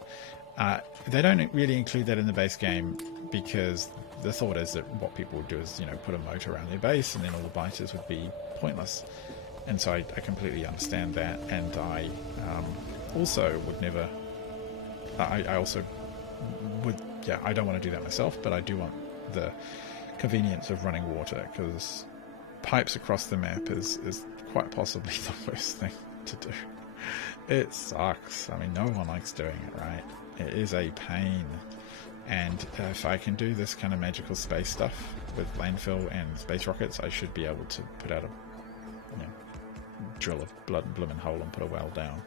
They don't really include that in the base game, because the thought is that what people would do is, put a moat around their base, and then all the biters would be pointless. And so I completely understand that, and I also would never I also would, yeah, I don't want to do that myself, but I do want the convenience of running water, because pipes across the map is quite possibly the worst thing to do. It sucks. I mean, no one likes doing it, right? It is a pain. And if I can do this kind of magical space stuff with landfill and space rockets, I should be able to put out a, you know, drill a blooming hole and put a well down.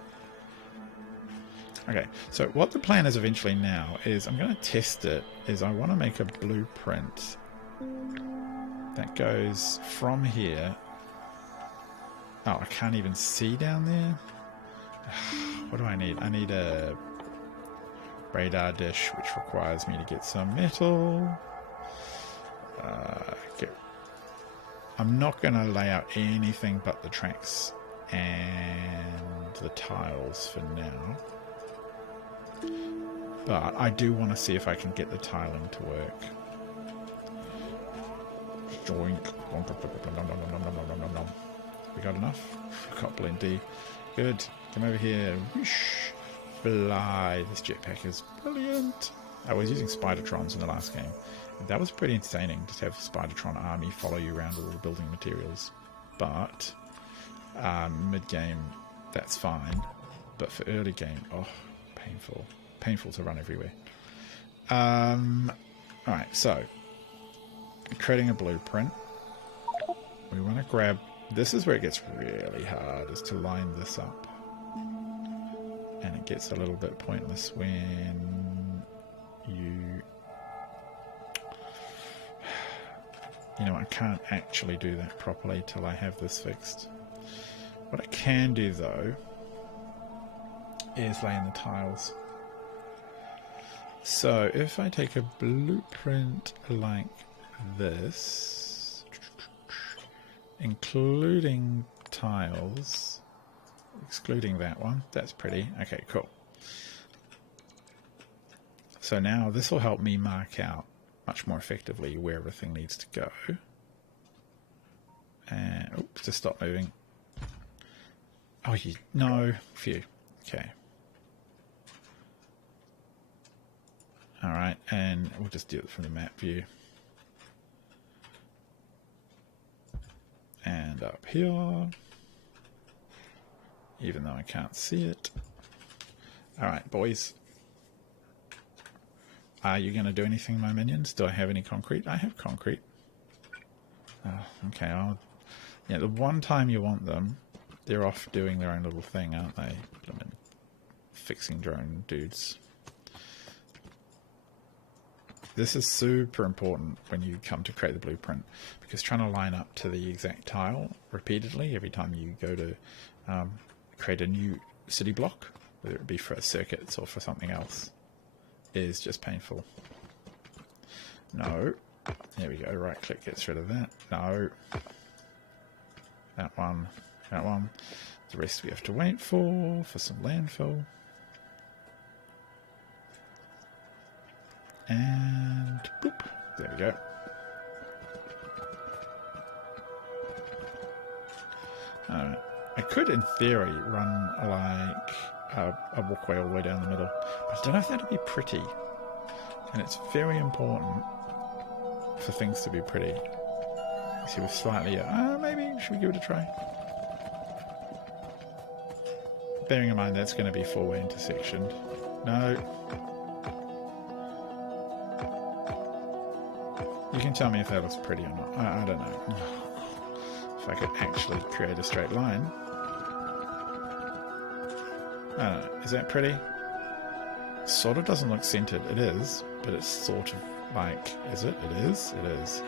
Okay, so what the plan is eventually now is I'm going to test it, is I want to make a blueprint that goes from here. Oh, I can't even see down there. What do I need? I need a radar dish, which requires me to get some metal. I'm not going to lay out anything but the tracks and the tiles for now. But I do want to see if I can get the tiling to work. Joink. We got enough? We've got plenty. Good. Come over here. Whoosh. Fly. This jetpack is brilliant. I was using Spidertrons in the last game. That was pretty entertaining, just have a Spidertron army follow you around with all the building materials. But mid-game, that's fine. But for early game, oh, painful. Painful to run everywhere. Alright, so creating a blueprint. We want to grab, this is where it gets really hard, is to line this up. And it gets a little bit pointless when you know, I can't actually do that properly till I have this fixed. What I can do though is lay in the tiles. So if I take a blueprint like this, including tiles, excluding that one, that's pretty. Okay, cool. So now this will help me mark out much more effectively where everything needs to go. And oops, just stop moving. Oh, no, phew. Okay. All right, and we'll just do it from the map view. And up here, even though I can't see it. All right, boys. Are you going to do anything, my minions? Do I have any concrete? I have concrete. Oh, okay, yeah, the one time you want them, they're off doing their own little thing, aren't they? I mean, fixing drone dudes. This is super important when you come to create the blueprint, because trying to line up to the exact tile repeatedly every time you go to create a new city block, whether it be for circuits or for something else, is just painful. No. There we go. Right click gets rid of that. No. That one. That one. The rest we have to wait for some landfill. And boop. There we go. Alright. I could, in theory, run like a walkway all the way down the middle. But I don't know if that'd be pretty. And it's very important for things to be pretty. See, with slightly... maybe, should we give it a try? Bearing in mind that's going to be four-way intersectioned. No. You can tell me if that looks pretty or not. I don't know. If I could actually create a straight line. I don't know. Is that pretty? Sort of doesn't look centered. It is, but it's sort of like... Is it? It is? It is.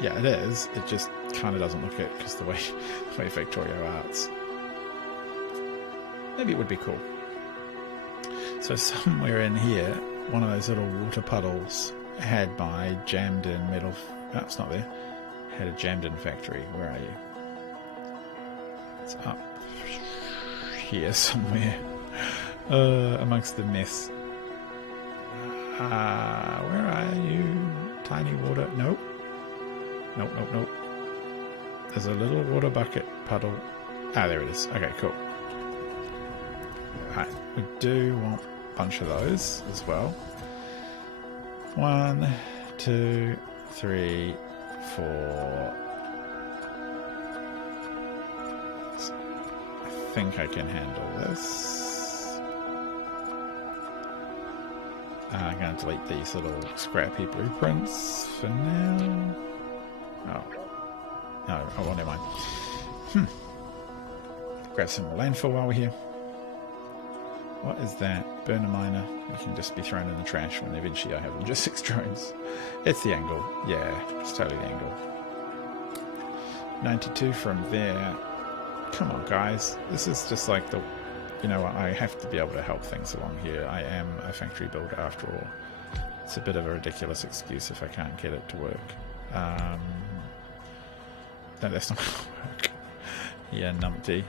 Yeah, it is. It just kind of doesn't look it because the way Factorio arts. Maybe it would be cool. So somewhere in here, one of those little water puddles had my jammed in metal... Oh, it's not there. Had a jammed in factory. Where are you? It's up here somewhere. Amongst the mess. Where are you? Tiny water. Nope. Nope, nope, nope. There's a little water bucket puddle. Ah, there it is. Okay, cool. Alright. we do want a bunch of those as well. 1, 2, 3, 4. I think I can handle this. I'm going to delete these little scrappy blueprints for now. Oh. No, I won't, never mind. Grab some more landfill while we're here. What is that? Burner miner. They can just be thrown in the trash when eventually I have logistics drones. It's the angle. Yeah, it's totally the angle. 92 from there. Come on, guys. This is just like the... You know, I have to be able to help things along here. I am a factory builder after all. It's a bit of a ridiculous excuse if I can't get it to work. No, that's not going to work. Yeah, numpty.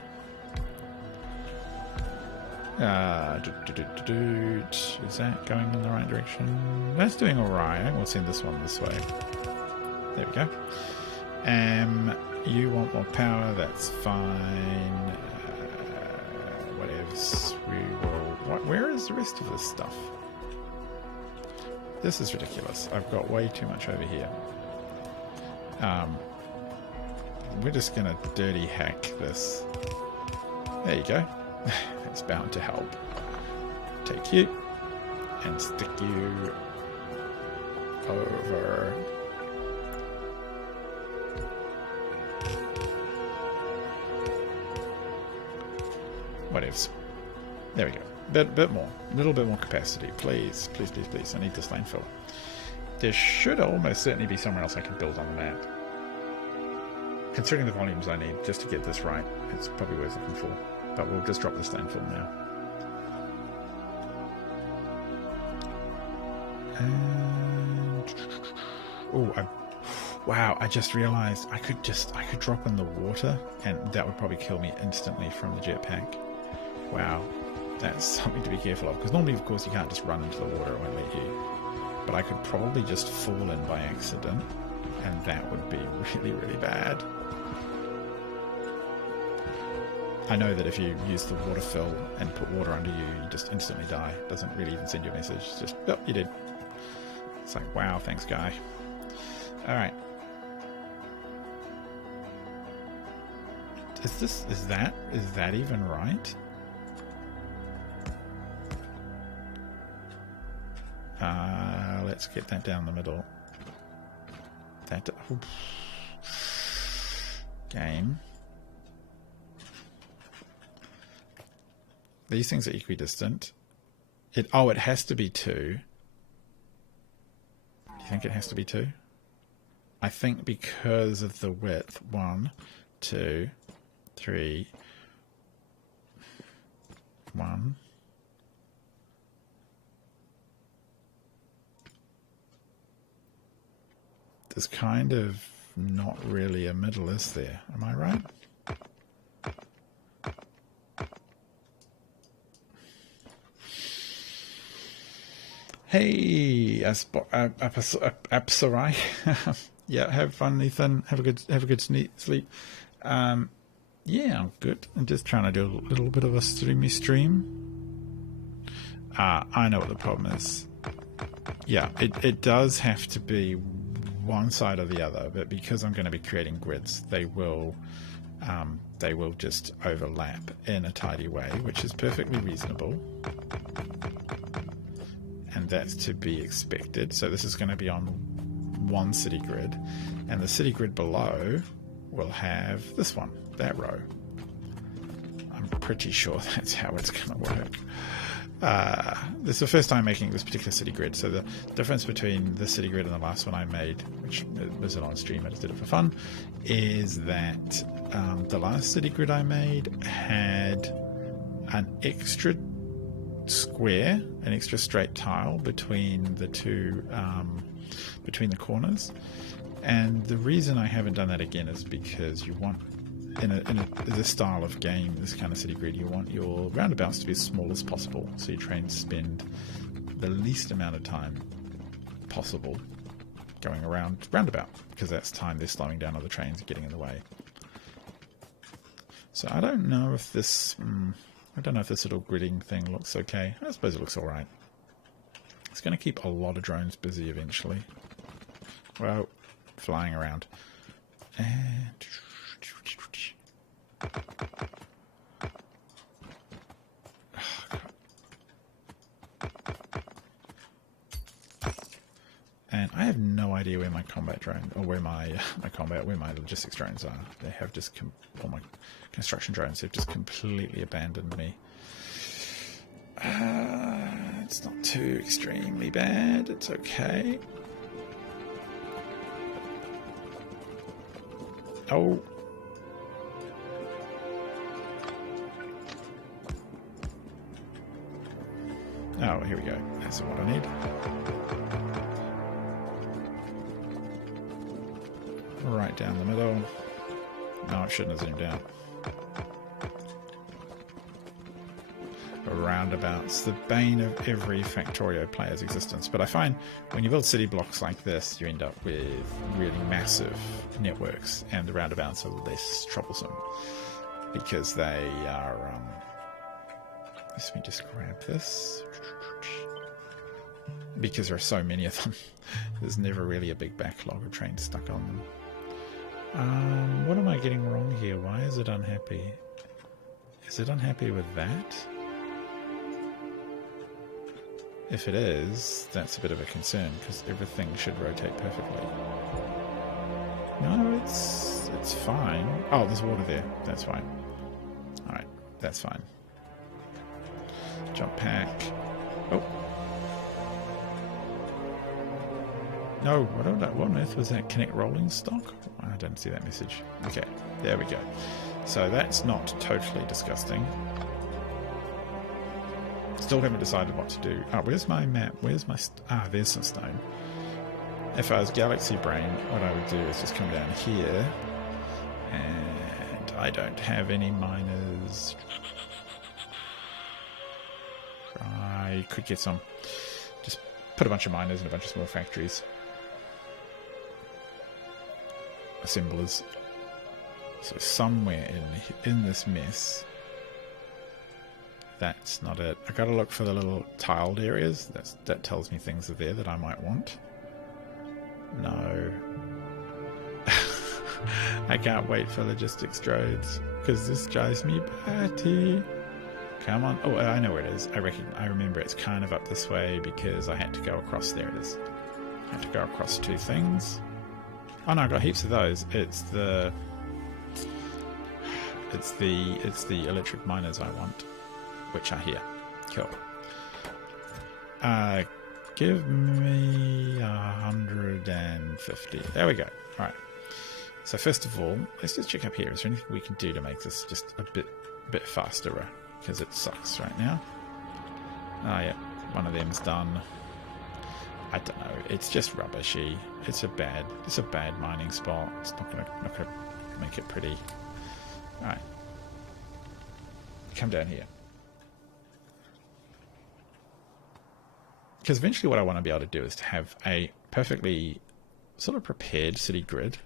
Is that going in the right direction? That's doing alright. We'll send this one this way. There we go. You want more power, that's fine. Whatevs. We will... Where is the rest of this stuff? This is ridiculous. I've got way too much over here. We're just going to dirty hack this. There you go. It's bound to help. Take you and stick you over. Whatevs. There we go. Bit more. A little bit more capacity. Please, please, please, please. I need this landfill. There should almost certainly be somewhere else I can build on the map. Considering the volumes I need just to get this right, it's probably worth looking for. But we'll just drop this landfill now. And... oh, wow, I just realized I could drop in the water and that would probably kill me instantly from the jetpack. Wow, that's something to be careful of. Because normally, of course, you can't just run into the water, it won't let you. But I could probably just fall in by accident, and that would be really, really bad. I know that if you use the water fill and put water under you, you just instantly die. It doesn't really even send you a message. It's just, oh, you did. It's like, wow, thanks, guy. Alright. Is that even right? Let's get that down the middle. That... oops. Game. These things are equidistant. It has to be 2. Do you think it has to be 2? I think because of the width. 1, 2, 3, 1. There's kind of not really a middle, is there? Am I right? Hey, Apsarai. Yeah, have fun, Ethan. Have a good sleep. Yeah, I'm good. I'm just trying to do a little bit of a stream. I know what the problem is. Yeah, it does have to be one side or the other, but because I'm going to be creating grids, they will just overlap in a tidy way, which is perfectly reasonable. And that's to be expected. So this is going to be on one city grid, and the city grid below will have this one, that row. I'm pretty sure that's how it's going to work. This is the first time making this particular city grid, so the difference between this city grid and the last one I made, which wasn't on stream, I just did it for fun, is that the last city grid I made had an extra square, an extra straight tile between the two, between the corners. And the reason I haven't done that again is because you want, in this style of game, this kind of city grid, you want your roundabouts to be as small as possible, so you try and spend the least amount of time possible going around roundabout, because that's time they're slowing down other trains and getting in the way. So I don't know if this I don't know if this little gridding thing looks okay. I suppose it looks alright. It's going to keep a lot of drones busy eventually. Well, flying around. And... And I have no idea where my combat drone, or where my where my logistics drones are. They have just, all my construction drones have just completely abandoned me. It's not too extremely bad. It's okay. Oh. Oh, here we go. That's what I need. Right down the middle. No, it shouldn't have zoomed out. Roundabouts, the bane of every Factorio player's existence. But I find when you build city blocks like this, you end up with really massive networks, and the roundabouts are less troublesome because they are. Let me just grab this. Because there are so many of them, there's never really a big backlog of trains stuck on them. What am I getting wrong here? Why is it unhappy? Is it unhappy with that? If it is, that's a bit of a concern, because everything should rotate perfectly. No, it's fine. Oh, there's water there. That's fine. Alright, that's fine. Jump pack. Oh. No, what on earth was that? Connect rolling stock? I didn't see that message. Okay, there we go. So that's not totally disgusting. Still haven't decided what to do. Oh, where's my map? Where's my... there's some stone. If I was Galaxy Brain, what I would do is just come down here. And I don't have any miners. I could get some. Just put a bunch of miners in a bunch of small factories. Assemblers. So somewhere in this mess, that's not it. I gotta look for the little tiled areas. That tells me things are there that I might want. No. I can't wait for logistics drones because this drives me batty. Come on. Oh, I know where it is. I remember it's kind of up this way because I had to go across. There it is. I had to go across two things. Oh no, I got heaps of those. It's the electric miners I want, which are here. Cool. Give me 150. There we go. All right. So first of all, let's just check up here. Is there anything we can do to make this just a bit faster? Because it sucks right now. Yeah, one of them's done. I don't know. It's just rubbishy. It's a bad mining spot. It's not gonna make it pretty. All right. Come down here. Because eventually what I want to be able to do is to have a perfectly sort of prepared city grid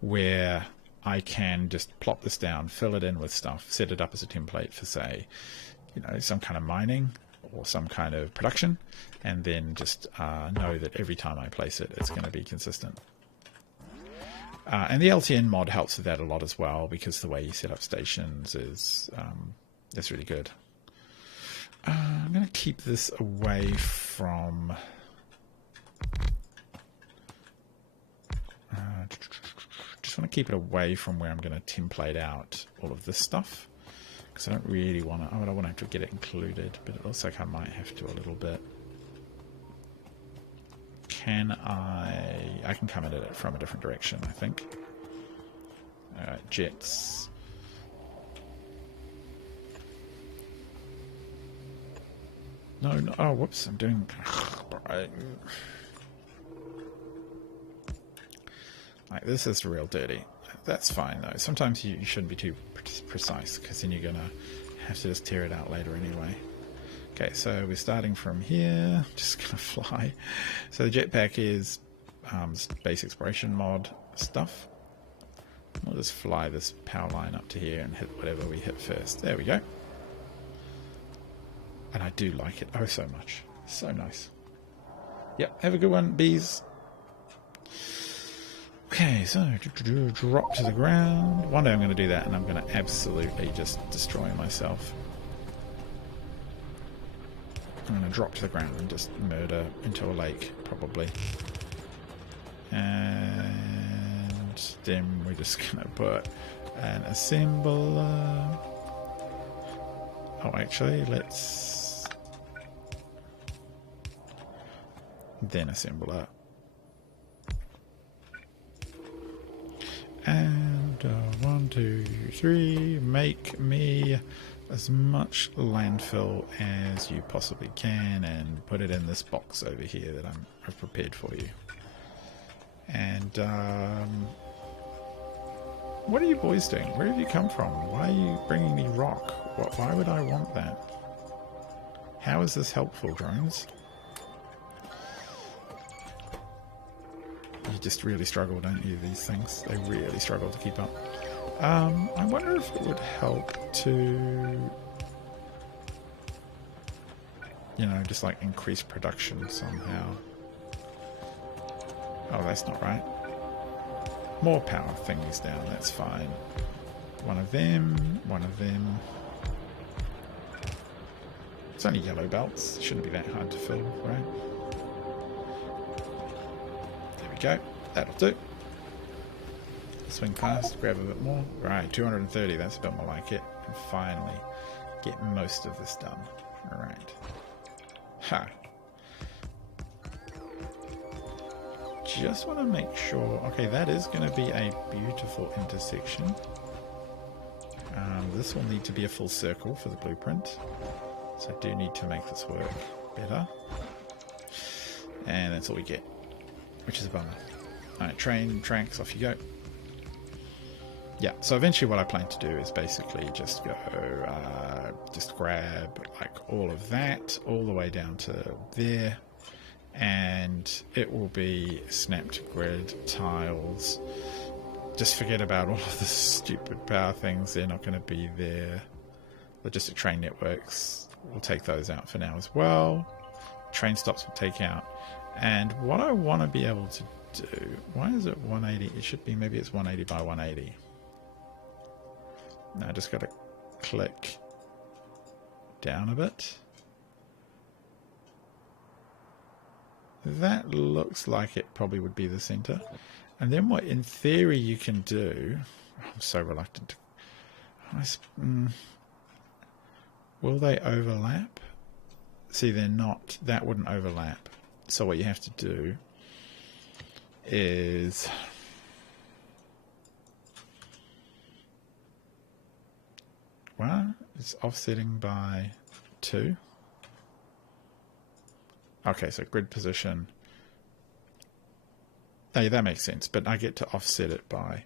where I can just plop this down, fill it in with stuff, set it up as a template for, say, some kind of mining or some kind of production, and then just know that every time I place it, it's going to be consistent. And the LTN mod helps with that a lot as well, because the way you set up stations is that's really good. I'm going to keep this away from... just want to keep it away from where I'm going to template out all of this stuff, because I don't really want to... I don't want to have to get it included, but it looks like I might have to a little bit. Can I can come at it from a different direction, I think. Alright, jets. No, oh, whoops, I'm doing... Like, this is real dirty. That's fine, though. Sometimes you shouldn't be too precise, because then you're going to have to just tear it out later anyway. Okay, so we're starting from here. Just going to fly. So the jetpack is base exploration mod stuff. We'll just fly this power line up to here and hit whatever we hit first. There we go. And I do like it oh so much. So nice. Yep, have a good one, bees. Okay, so drop to the ground. One day I'm going to do that and I'm going to absolutely just destroy myself. I'm going to drop to the ground and just murder into a lake, probably. And then we're just going to put an assembler. Oh, actually, let's then assembler. And 1, 2, 3, make me as much landfill as you possibly can and put it in this box over here that I've prepared for you. And what are you boys doing? Where have you come from? Why are you bringing me rock? Why would I want that? How is this helpful, drones? You just really struggle, don't you, these things? They really struggle to keep up. I wonder if it would help to, you know, just like increase production somehow. Oh, that's not right. More power thingies down, that's fine. One of them, one of them. It's only yellow belts, shouldn't be that hard to fill, right? There we go, that'll do. Swing past, grab a bit more. Right, 230, that's a bit more like it. And finally, get most of this done. Alright. Ha. Just want to make sure... Okay, that is going to be a beautiful intersection. This will need to be a full circle for the blueprint. So I do need to make this work better. And that's all we get, which is a bummer. Alright, train, tracks, off you go. Yeah, so eventually what I plan to do is basically just go, just grab like all of that, all the way down to there, and it will be snapped grid tiles. Just forget about all of the stupid power things, they're not going to be there. Logistic train networks, we'll take those out for now as well. Train stops we'll take out. And what I want to be able to do, why is it 180? It should be, maybe it's 180 by 180. Now I just got to click down a bit. That looks like it probably would be the center. And then what in theory you can do, I'm so reluctant to, will they overlap? See, they're not, that wouldn't overlap. So what you have to do is well, it's offsetting by 2. Okay, so grid position. Hey, that makes sense, but I get to offset it by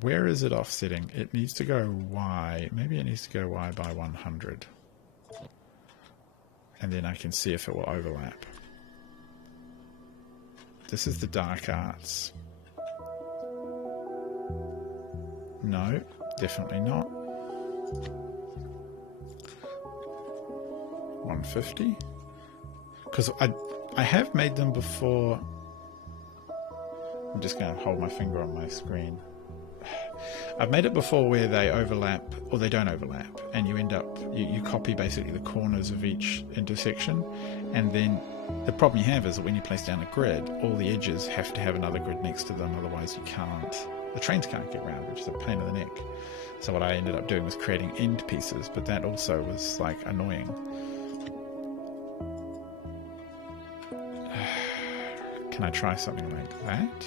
where is it offsetting? It needs to go Y. Maybe it needs to go Y by 100. And then I can see if it will overlap. This is the dark arts. No, definitely not. 150? Because I have made them before. I'm just going to hold my finger on my screen. I've made it before where they overlap, or they don't overlap, and you end up, you copy basically the corners of each intersection, and then the problem you have is that when you place down a grid, all the edges have to have another grid next to them, otherwise you can't, the trains can't get round, which is a pain in the neck. So what I ended up doing was creating end pieces, but that also was like annoying. Can I try something like that?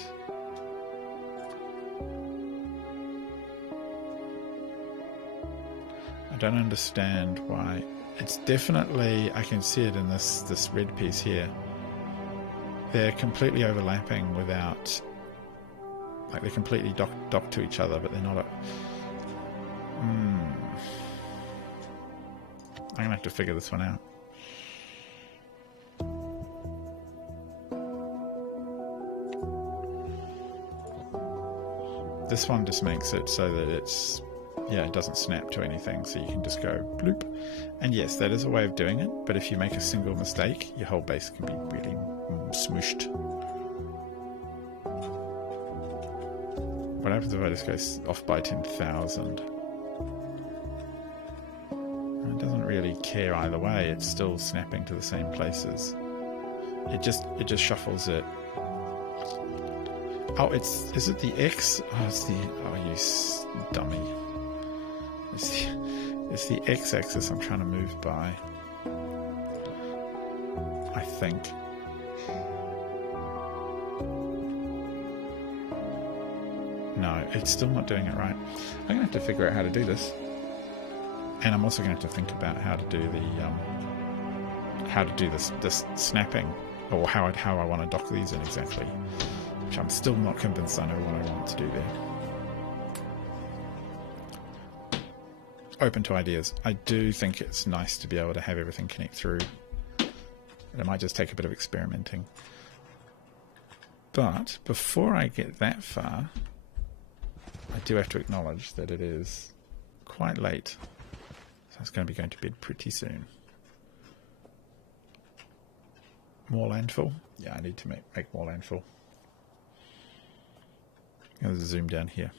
I don't understand why. It's definitely, I can see it in this red piece here. They're completely overlapping without, like they're completely docked to each other, but they're not. I'm gonna have to figure this one out. This one just makes it so that it's yeah, it doesn't snap to anything, so you can just go bloop. And yes, that is a way of doing it, but if you make a single mistake, your whole base can be really smooshed. What happens if I just go off by 10,000? It doesn't really care either way, it's still snapping to the same places. It just shuffles it. Oh, is it the X? Oh, it's the, oh, you dummy. It's the X-axis I'm trying to move by, I think. No, it's still not doing it right. I'm going to have to figure out how to do this. And I'm also going to have to think about how to do this snapping, or how I want to dock these in exactly. Which I'm still not convinced I know what I want to do there. Open to ideas. I do think it's nice to be able to have everything connect through. It might just take a bit of experimenting. But before I get that far, I do have to acknowledge that it is quite late. So it's going to be going to bed pretty soon. More landfill? Yeah, I need to make more landfill. I'm going to zoom down here.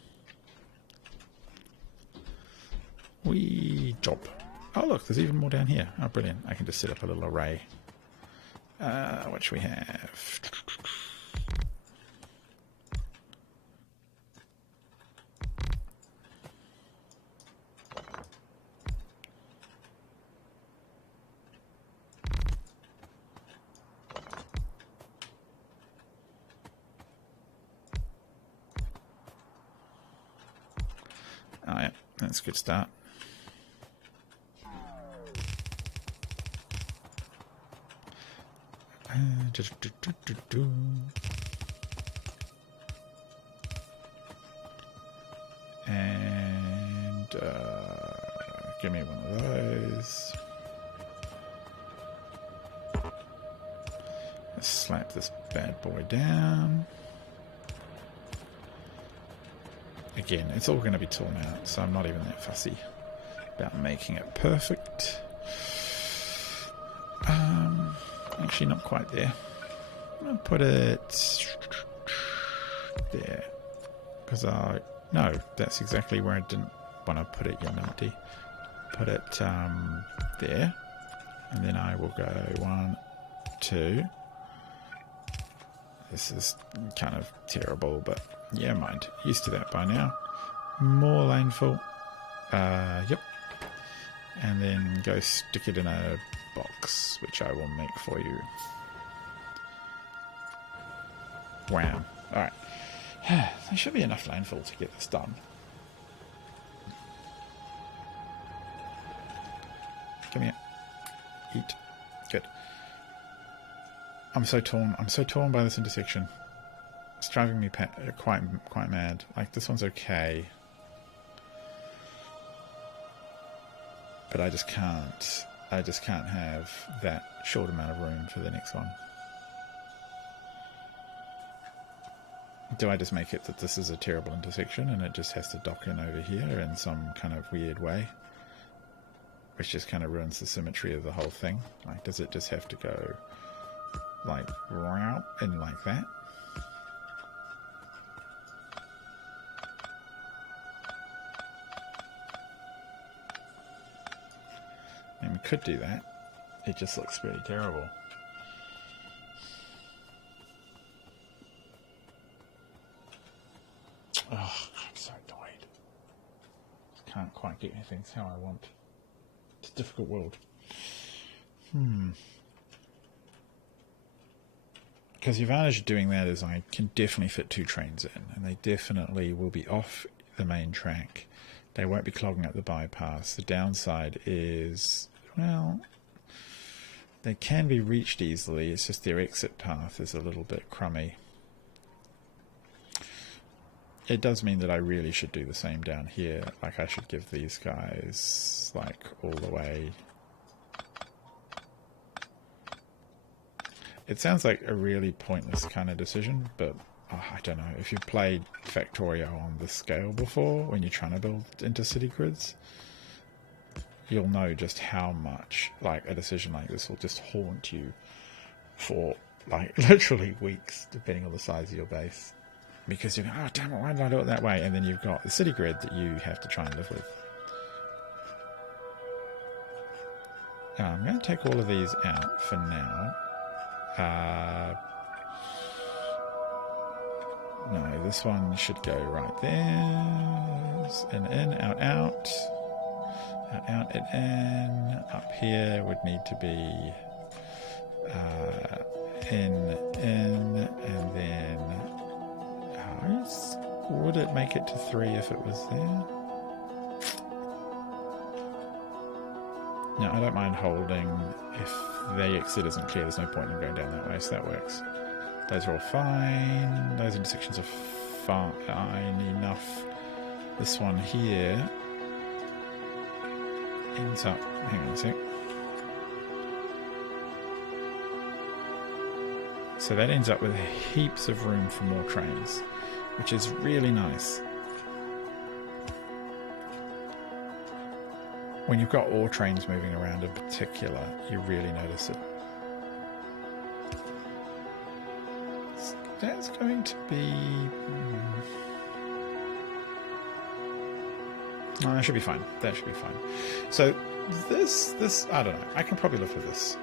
Wee job. Oh look, there's even more down here. Oh brilliant. I can just set up a little array. What should we have? Oh yeah, that's a good start. And give me one of those. Let's slap this bad boy down. Again, it's all going to be torn out, so I'm not even that fussy about making it perfect. Actually, not quite there. I'm going to put it there. Because no, that's exactly where I didn't want to put it, you numpty. Put it there. And then I will go 1, 2. This is kind of terrible, but yeah, mind. Used to that by now. More landfill. Yep. And then go stick it in a box, which I will make for you. Wham. Alright. There should be enough landfill to get this done. Come here. Eat. Good. I'm so torn. I'm so torn by this intersection. It's driving me quite mad. Like, this one's okay. But I just can't have that short amount of room for the next one. Do I just make it that this is a terrible intersection and it just has to dock in over here in some kind of weird way? Which just kind of ruins the symmetry of the whole thing. Like, does it just have to go like and like that? And we could do that. It just looks pretty terrible. Oh, I'm so annoyed. Can't quite get anything how I want. It's a difficult world. Because the advantage of doing that is I can definitely fit 2 trains in, and they definitely will be off the main track. They won't be clogging up the bypass. The downside is, well, they can be reached easily. It's just their exit path is a little bit crummy. It does mean that I really should do the same down here. Like, I should give these guys, like, all the way. It sounds like a really pointless kind of decision, but I don't know, if you've played Factorio on this scale before, when you're trying to build intercity grids, you'll know just how much, like, a decision like this will just haunt you for, like, literally weeks, depending on the size of your base. Because you go, oh, damn it, why did I do it that way? And then you've got the city grid that you have to try and live with. Now, I'm going to take all of these out for now. No, this one should go right there. In, out, out. Out, out, in. Up here would need to be in, and then... would it make it to 3 if it was there? No, I don't mind holding. If the exit isn't clear, there's no point in going down that way, so that works. Those are all fine. Those intersections are fine enough. This one here ends up... Hang on a sec. So that ends up with heaps of room for more trains, which is really nice. When you've got ore trains moving around in particular, you really notice it. That's going to be... No, that should be fine. That should be fine. So this, I don't know. I can probably live with this.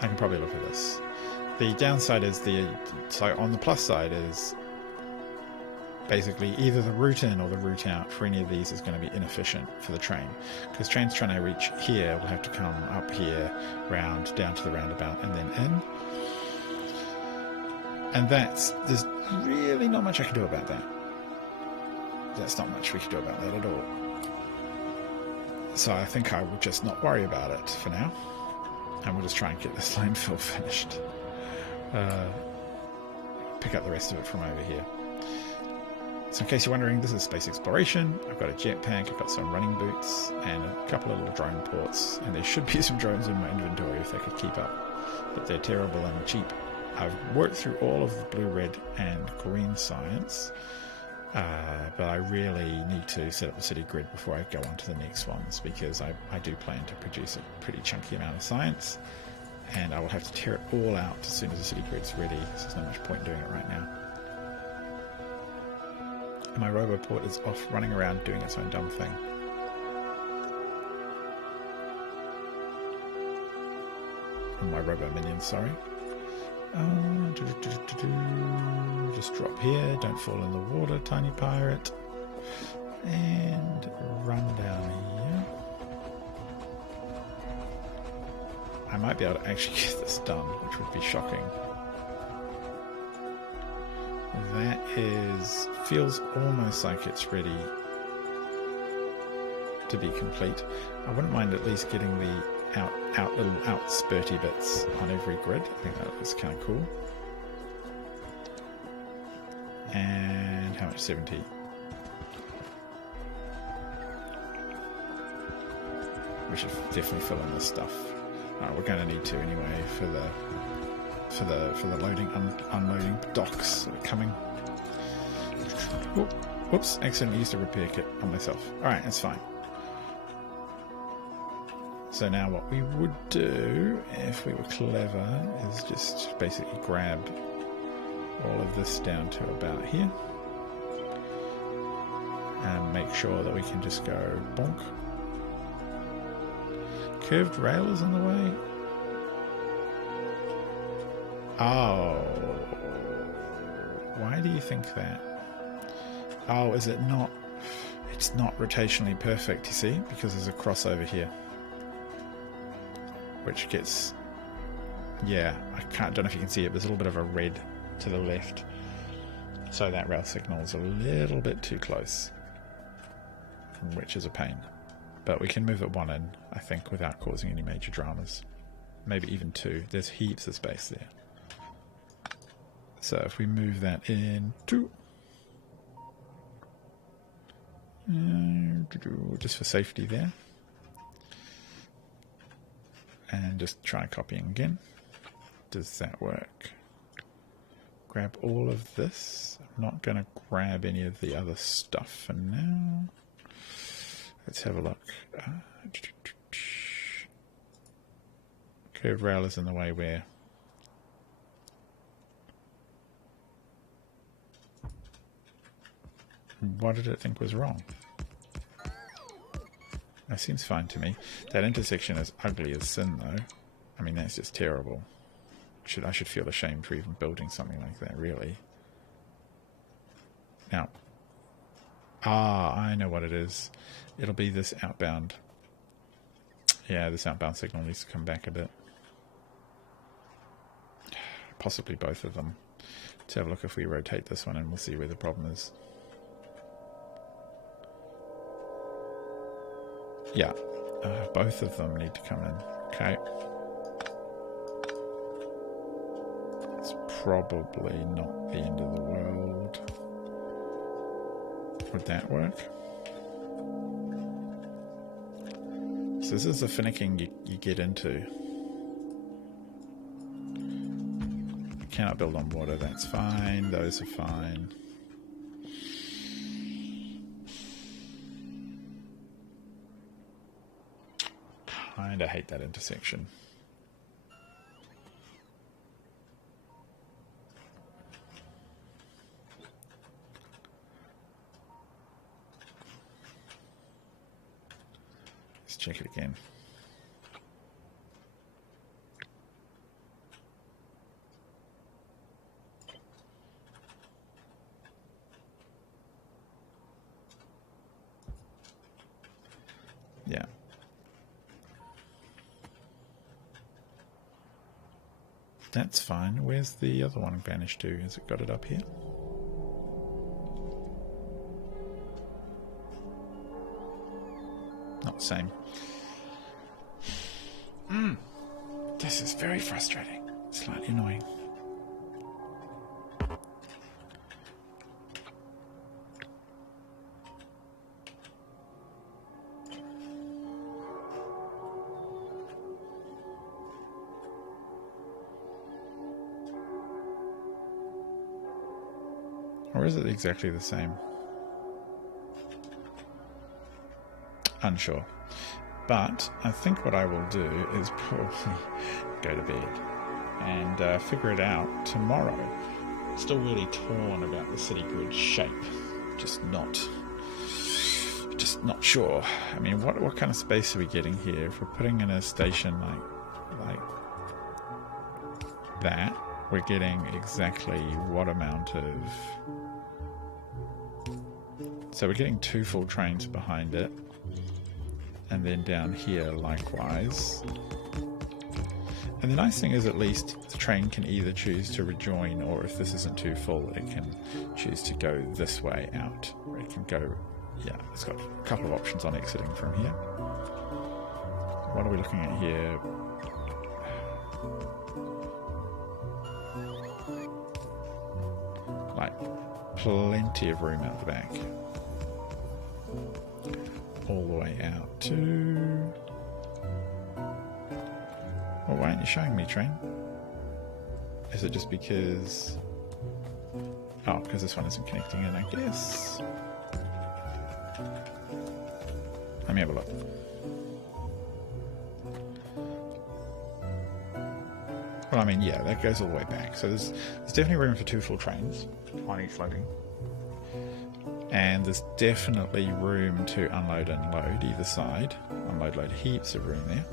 I can probably live with this. The downside is so on the plus side is basically either the route in or the route out for any of these is going to be inefficient for the train, because trains trying to reach here will have to come up here, round, down to the roundabout, and then in. And there's really not much I can do about that. That's not much we can do about that at all. So I think I will just not worry about it for now, and we'll just try and get this line fill finished. Pick up the rest of it from over here. So in case you're wondering, this is space exploration. I've got a jetpack, I've got some running boots, and a couple of little drone ports, and there should be some drones in my inventory if they could keep up, but they're terrible and cheap. I've worked through all of the blue, red, and green science, but I really need to set up the city grid before I go on to the next ones, because I do plan to produce a pretty chunky amount of science, and I will have to tear it all out as soon as the city grid's ready, so there's not much point doing it right now. And my roboport is off running around doing its own dumb thing. My robo minion, sorry. Just drop here, don't fall in the water, tiny pirate. And run down here. I might be able to actually get this done, which would be shocking. That feels almost like it's ready to be complete. I wouldn't mind at least getting the little spurty bits on every grid. I think that was kind of cool. And how much? 70. We should definitely fill in this stuff. Alright, we're going to need to anyway for the loading, unloading docks that are coming. Whoops, accidentally used a repair kit on myself. Alright, that's fine. So now what we would do, if we were clever, is just basically grab all of this down to about here. And make sure that we can just go bonk. Curved rail is in the way. Oh. Why do you think that? Oh, is it not? It's not rotationally perfect, you see, because there's a crossover here. Which gets... Yeah, don't know if you can see it, there's a little bit of a red to the left. So that rail signal is a little bit too close. Which is a pain. But we can move it one in, I think, without causing any major dramas. Maybe even two. There's heaps of space there. So if we move that in two, just for safety there, and just try copying again. Does that work? grab all of this. I'm not going to grab any of the other stuff for now. Let's have a look. Curved rail is in the way where... What did it think was wrong? That seems fine to me. That intersection is ugly as sin, though. I mean, that's just terrible. I should feel ashamed for even building something like that, really. Now, I know what it is. It'll be this outbound. Yeah, this outbound signal needs to come back a bit. Possibly both of them. Let's have a look if we rotate this one and we'll see where the problem is. Yeah, both of them need to come in. Okay. It's probably not the end of the world. Would that work? So this is the finicking you get into. You cannot build on water, that's fine. Those are fine. Kinda hate that intersection. Let's check it again. Yeah. That's fine. Where's the other one vanished to? Has it got it up here? Not the same. This is very frustrating. Slightly annoying. Or is it exactly the same? Unsure. But I think what I will do is probably go to bed and figure it out tomorrow. Still really torn about the city grid shape. Just not sure. I mean, what kind of space are we getting here? If we're putting in a station like that, we're getting exactly what amount of... So we're getting 2 full trains behind it. And then down here likewise. And the nice thing is at least the train can either choose to rejoin, or if this isn't too full, it can choose to go this way out. Or it can go, yeah, it's got a couple of options on exiting from here. What are we looking at here? Like, plenty of room out the back. All the way out to... Well, why aren't you showing me, train? Is it just because... Oh, because this one isn't connecting in, I guess. Let me have a look. Well, I mean, yeah, that goes all the way back. So there's definitely room for 2 full trains on each loading. And there's definitely room to unload and load either side. Unload, load, heaps of room there.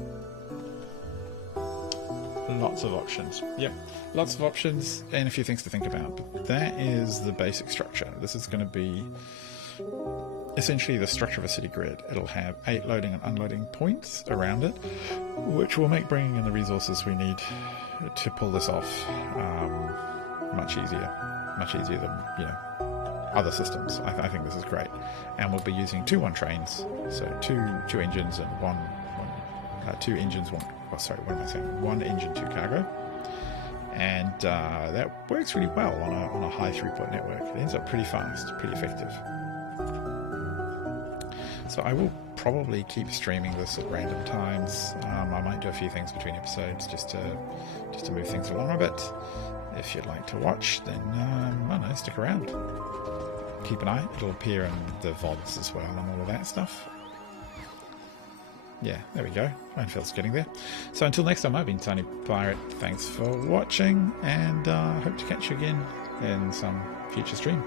Lots of options. Yep, lots of options and a few things to think about. But that is the basic structure. This is going to be essentially the structure of a city grid. It'll have 8 loading and unloading points around it, which will make bringing in the resources we need to pull this off much easier than, you know, other systems. I think this is great, and we'll be using 2 trains, so two engines and two engines, one. Oh, sorry, what am I saying? 1 engine, 2 cargo, and that works really well on a high throughput network. It ends up pretty fast, pretty effective. So I will probably keep streaming this at random times. I might do a few things between episodes just to move things along a bit. if you'd like to watch, then I don't know, stick around. Keep an eye. It'll appear in the VODs as well and all of that stuff. Yeah, there we go. Minefeld's getting there. So until next time, I've been Tiny Pirate. Thanks for watching, and hope to catch you again in some future stream.